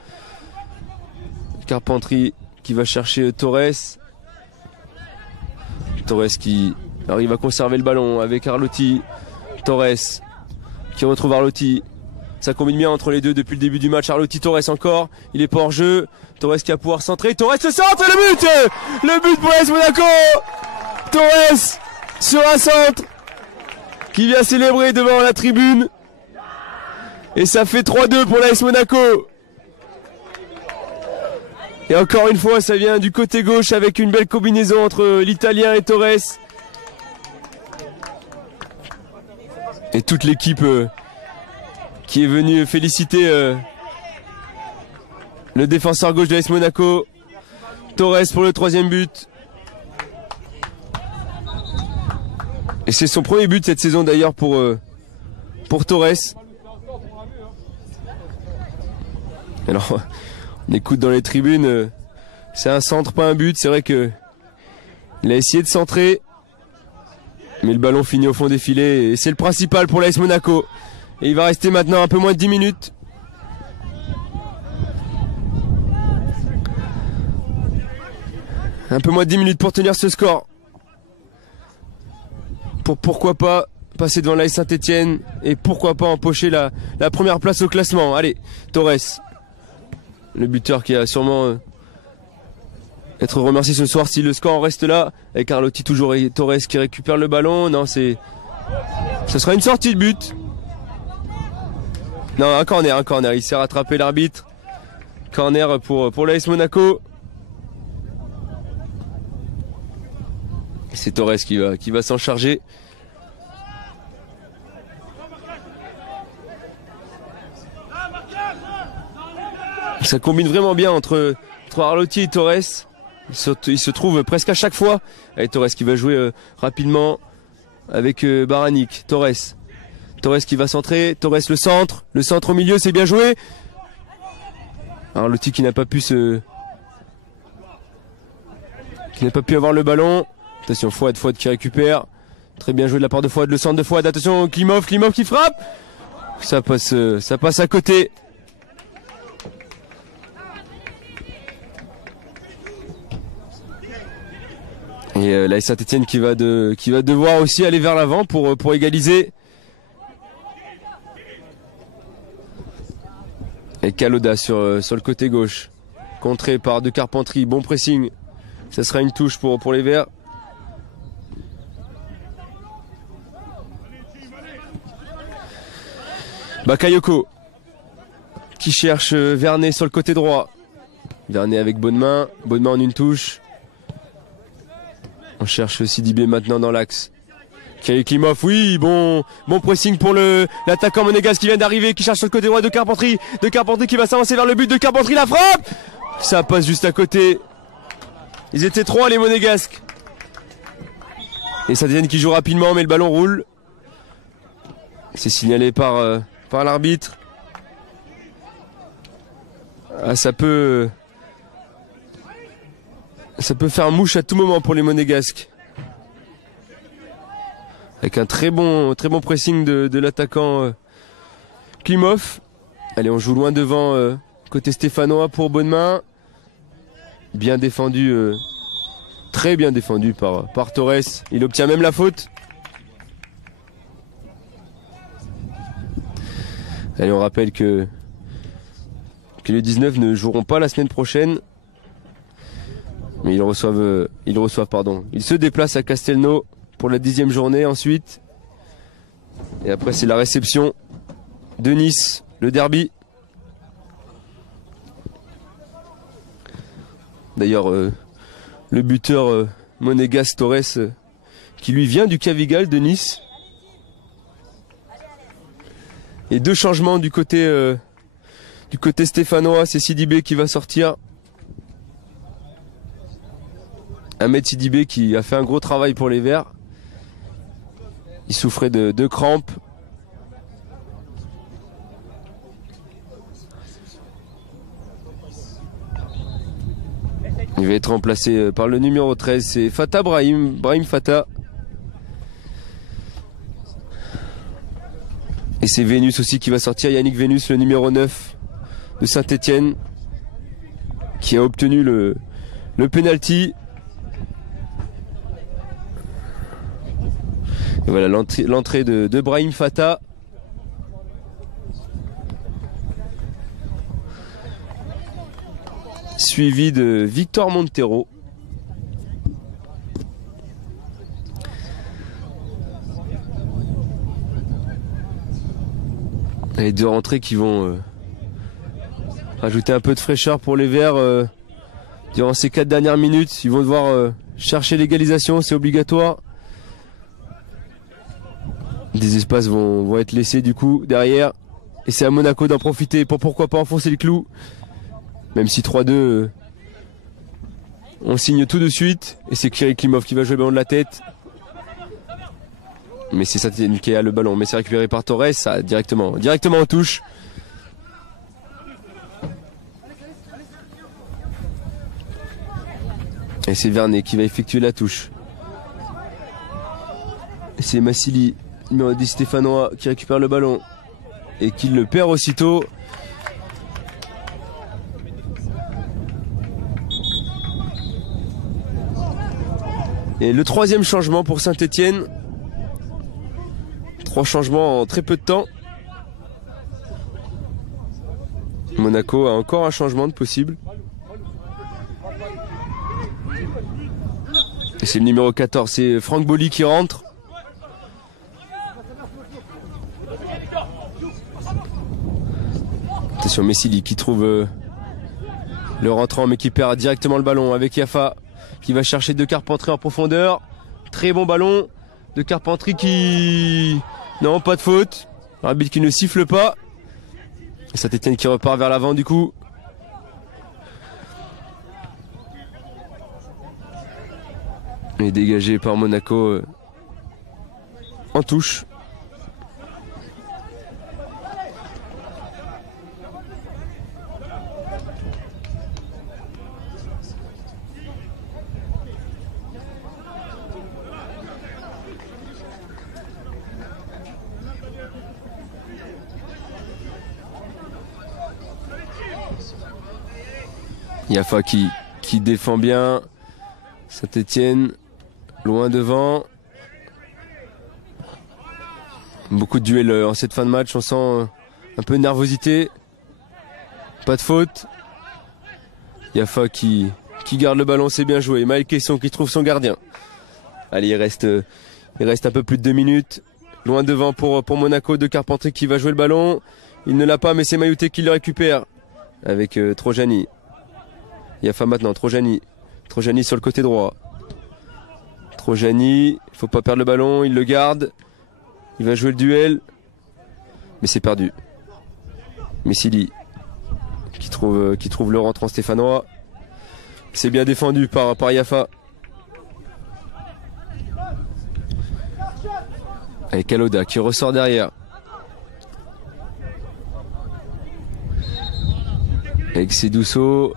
Carpentry qui va chercher Torres. Torres qui arrive à conserver le ballon avec Arlotti. Torres qui retrouve Arlotti. Ça combine bien entre les deux depuis le début du match. Arlotti, Torres encore. Il est pas hors jeu. Torres qui va pouvoir centrer. Torres se centre. Le but pour l'AS Monaco. Torres sur un centre qui vient célébrer devant la tribune. Et ça fait 3-2 pour l'AS Monaco. Et encore une fois, ça vient du côté gauche avec une belle combinaison entre l'Italien et Torres. Et toute l'équipe qui est venue féliciter le défenseur gauche de l'AS Monaco. Torres pour le troisième but. Et c'est son premier but cette saison d'ailleurs pour Torres. Alors, on écoute dans les tribunes, c'est un centre, pas un but. C'est vrai que il a essayé de centrer, mais le ballon finit au fond des filets. Et c'est le principal pour l'AS Monaco. Et il va rester maintenant un peu moins de 10 minutes. Un peu moins de 10 minutes pour tenir ce score. Pourquoi pas passer devant l'AS Saint-Etienne et pourquoi pas empocher la première place au classement. Allez, Torres, le buteur qui a sûrement être remercié ce soir si le score en reste là. Avec Carlotti toujours et Torres qui récupère le ballon. Non, ce sera une sortie de but. Non, un corner. Il s'est rattrapé l'arbitre. Corner pour l'AS Monaco. C'est Torres qui va s'en charger. Ça combine vraiment bien entre Arlotti et Torres. Il se trouve presque à chaque fois. Allez, Torres qui va jouer rapidement avec Baranik. Torres qui va centrer. Torres le centre au milieu, c'est bien joué. Arlotti qui n'a pas pu avoir le ballon. Attention, Fouad qui récupère. Très bien joué de la part de Fouad, le centre de Fouad. Attention, Klimov qui frappe. Ça passe à côté. Et l'AS Saint-Etienne qui va devoir aussi aller vers l'avant pour égaliser. Et Kaloda sur le côté gauche. Contré par De Carpentry. Bon pressing. Ça sera une touche pour les Verts. Bakayoko qui cherche Vernet sur le côté droit. Vernet avec Bonnemain. Bonnemain en une touche. On cherche Sidibé maintenant dans l'axe. Klimov, oui, bon pressing pour l'attaquant monégasque qui vient d'arriver, qui cherche sur le côté droit de Carpentry. De Carpentry qui va s'avancer vers le but de Carpentry, la frappe. Ça passe juste à côté. Ils étaient 3 les monégasques. Et Saint-Etienne qui joue rapidement, mais le ballon roule. C'est signalé par l'arbitre. Ah, ça peut faire mouche à tout moment pour les monégasques. Avec un très bon pressing de l'attaquant Klimov. Allez, on joue loin devant côté stéphanois pour Bonnemain. Bien défendu, très bien défendu par Torres. Il obtient même la faute. Allez, on rappelle que les 19 ne joueront pas la semaine prochaine. Mais ils reçoivent, ils se déplacent à Castelnau pour la 10e journée ensuite. Et après c'est la réception de Nice, le derby. D'ailleurs, le buteur monégasque Torres, qui lui vient du Cavigal de Nice. Et 2 changements du côté stéphanois, c'est Sidibé qui va sortir. Ahmed Sidibé qui a fait un gros travail pour les Verts. Il souffrait de crampes. Il va être remplacé par le numéro 13, c'est Fatah Brahim Fatah. Et c'est Vénus aussi qui va sortir, Yannick Vénus, le numéro 9 de Saint-Etienne, qui a obtenu le penalty. Et voilà l'entrée de Brahim Fatah. Suivi de Victor Montero. Et 2 rentrées qui vont rajouter un peu de fraîcheur pour les Verts durant ces 4 dernières minutes. Ils vont devoir chercher l'égalisation, c'est obligatoire. Des espaces vont être laissés du coup derrière. Et c'est à Monaco d'en profiter pour pourquoi pas enfoncer le clou. Même si 3-2, on signe tout de suite. Et c'est Kirill Klimov qui va jouer le ballon de la tête. Mais c'est Saint-Etienne qui a le ballon. Mais c'est récupéré par Torres, ça directement en touche. Et c'est Vernet qui va effectuer la touche. Et c'est Massili, numéro 10 stéphanois, qui récupère le ballon. Et qui le perd aussitôt. Et le troisième changement pour Saint-Etienne. 3 changements en très peu de temps. Monaco a encore un changement de possible. Et c'est le numéro 14, c'est Franck Boli qui rentre. Attention, Messili qui trouve le rentrant mais qui perd directement le ballon avec Yafa qui va chercher De Carpentry en profondeur. Très bon ballon. De Carpentry qui... Non, pas de faute. L'arbitre qui ne siffle pas. Et Saint-Etienne qui repart vers l'avant du coup. Et dégagé par Monaco en touche. Yafa qui défend bien. Saint-Etienne loin devant. Beaucoup de duels en cette fin de match. On sent un peu de nervosité. Pas de faute. Yafa qui garde le ballon, c'est bien joué. Maël Caisson qui trouve son gardien. Allez, il reste un peu plus de 2 minutes. Loin devant pour Monaco. De Carpentry qui va jouer le ballon. Il ne l'a pas, mais c'est Maïouté qui le récupère. Avec Trojani. Yafa maintenant, Trojani sur le côté droit. Trojani, il faut pas perdre le ballon, il le garde. Il va jouer le duel. Mais c'est perdu. Messili qui trouve le rentrant stéphanois. C'est bien défendu par Yafa. Avec Kaloda qui ressort derrière. Avec Sedousso.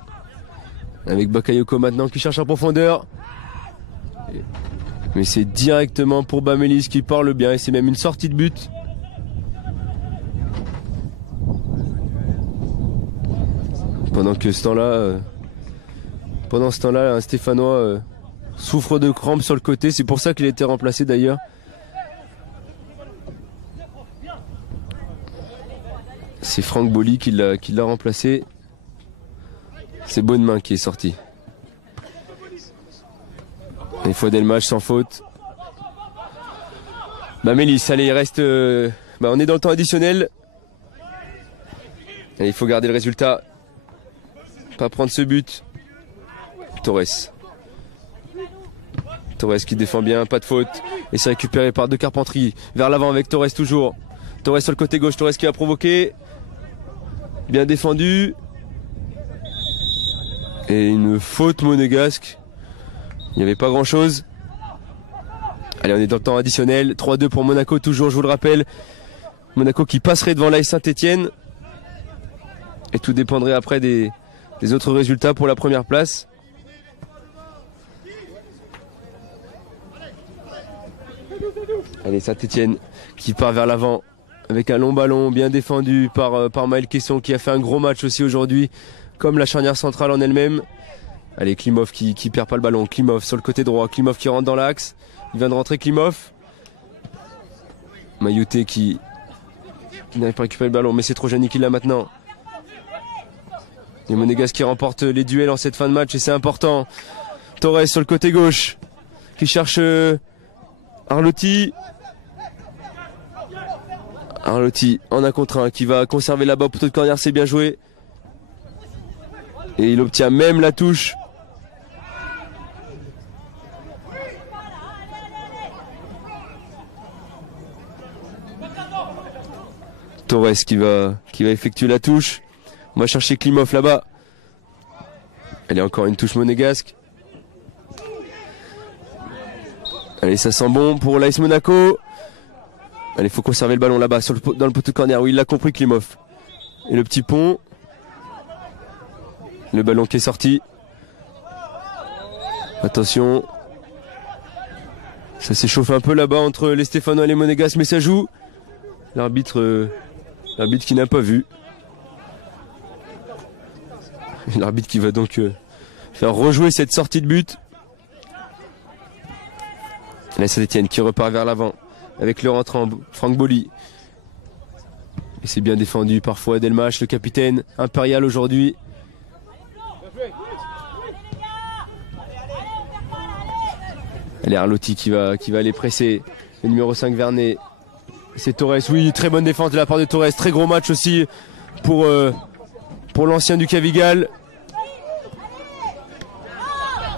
Avec Bakayoko maintenant qui cherche en profondeur. Mais c'est directement pour Bamélis qui parle bien. Et c'est même une sortie de but. Pendant ce temps-là, un Stéphanois souffre de crampes sur le côté. C'est pour ça qu'il a été remplacé d'ailleurs. C'est Franck Boli qui l'a remplacé. C'est Bonnemain qui est sorti. Il faut aider le match sans faute. Bamélis, allez, il reste... on est dans le temps additionnel. Et il faut garder le résultat. Pas prendre ce but. Torres qui défend bien, pas de faute. Et c'est récupéré par De Carpentry. Vers l'avant avec Torres toujours. Torres sur le côté gauche, Torres qui a provoqué. Bien défendu. Et une faute monégasque. Il n'y avait pas grand chose. Allez, on est dans le temps additionnel. 3-2 pour Monaco, toujours, je vous le rappelle. Monaco qui passerait devant l'AS Saint-Etienne. Et tout dépendrait après des autres résultats pour la première place. Allez, Saint-Etienne qui part vers l'avant. Avec un long ballon bien défendu par Maël Caisson qui a fait un gros match aussi aujourd'hui. Comme la charnière centrale en elle-même. Allez, Klimov qui perd pas le ballon. Klimov sur le côté droit. Klimov qui rentre dans l'axe. Il vient de rentrer Klimov. Maïouté qui n'arrive pas à récupérer le ballon. Mais c'est Trojani qui l'a maintenant. Les Monégasques qui remportent les duels en cette fin de match. Et c'est important. Torres sur le côté gauche. Qui cherche Arlotti. Arlotti en un contre un. Qui va conserver là-bas au poteau de corner. C'est bien joué. Et il obtient même la touche. Torres qui va effectuer la touche. On va chercher Klimov là-bas. Elle est encore une touche monégasque. Allez, ça sent bon pour l'AS Monaco. Allez, il faut conserver le ballon là-bas dans le poteau de corner. Oui, il l'a compris Klimov. Et le petit pont. Le ballon qui est sorti. Attention. Ça s'échauffe un peu là-bas entre les Stéphanois et les Monégasques, mais ça joue. L'arbitre qui n'a pas vu. L'arbitre qui va donc faire rejouer cette sortie de but. La Saint-Etienne qui repart vers l'avant avec le rentrant Franck Boli. Et c'est bien défendu par Fouad Elmach, le capitaine impérial aujourd'hui. Allez, Arlotti qui va aller presser. Le numéro 5 Vernet. C'est Torres. Oui, très bonne défense de la part de Torres. Très gros match aussi pour l'ancien du Cavigal.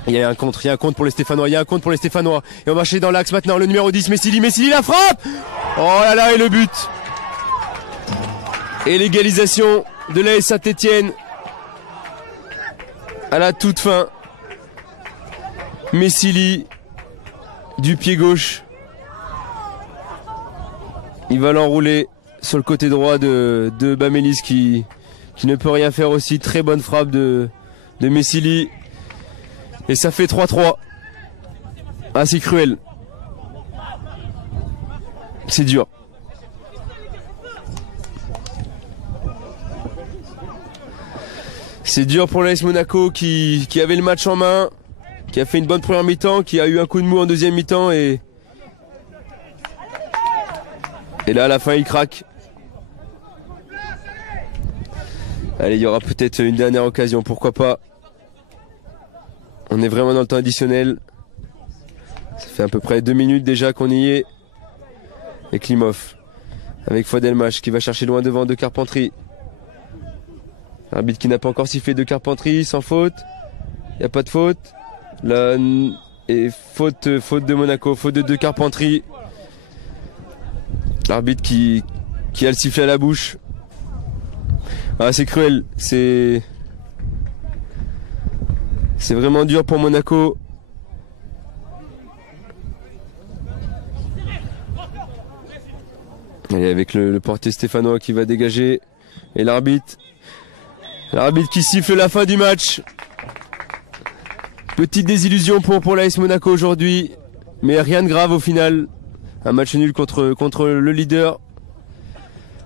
Il y a un contre pour les Stéphanois. Et on va marcher dans l'axe maintenant. Le numéro 10, Messili, la frappe. Oh là là, et le but. Et l'égalisation de l'AS Saint-Etienne à la toute fin. Messili du pied gauche. Il va l'enrouler sur le côté droit de Bamélis qui ne peut rien faire aussi. Très bonne frappe de Messili. Et ça fait 3-3. Ah, c'est cruel. C'est dur. C'est dur pour l'AS Monaco qui avait le match en main, qui a fait une bonne première mi-temps, qui a eu un coup de mou en deuxième mi-temps et là à la fin il craque. Allez, il y aura peut-être une dernière occasion, pourquoi pas. On est vraiment dans le temps additionnel. Ça fait à peu près 2 minutes déjà qu'on y est. Et Klimov avec Fouad Elmach qui va chercher loin devant de Carpentry. L'arbitre qui n'a pas encore sifflé de Carpentry, sans faute. Il n'y a pas de faute. Là, et faute de Monaco, faute de Carpentry. L'arbitre qui a le sifflet à la bouche. Ah, c'est cruel. C'est vraiment dur pour Monaco. Et avec le portier stéphanois qui va dégager. Et l'arbitre qui siffle la fin du match. Petite désillusion pour l'AS Monaco aujourd'hui. Mais rien de grave au final. Un match nul contre le leader.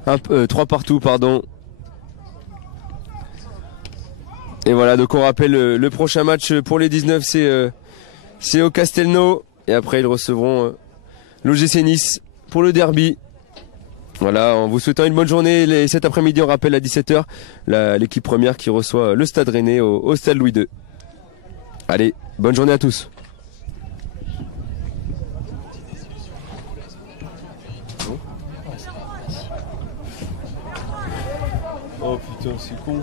3 partout, pardon. Et voilà, donc on rappelle le prochain match pour les 19, c'est au Castelnau. Et après ils recevront l'OGC Nice pour le derby. Voilà, en vous souhaitant une bonne journée. Cet après-midi, on rappelle à 17h l'équipe première qui reçoit le Stade Rennais au Stade Louis II. Allez, bonne journée à tous. Oh putain, c'est con.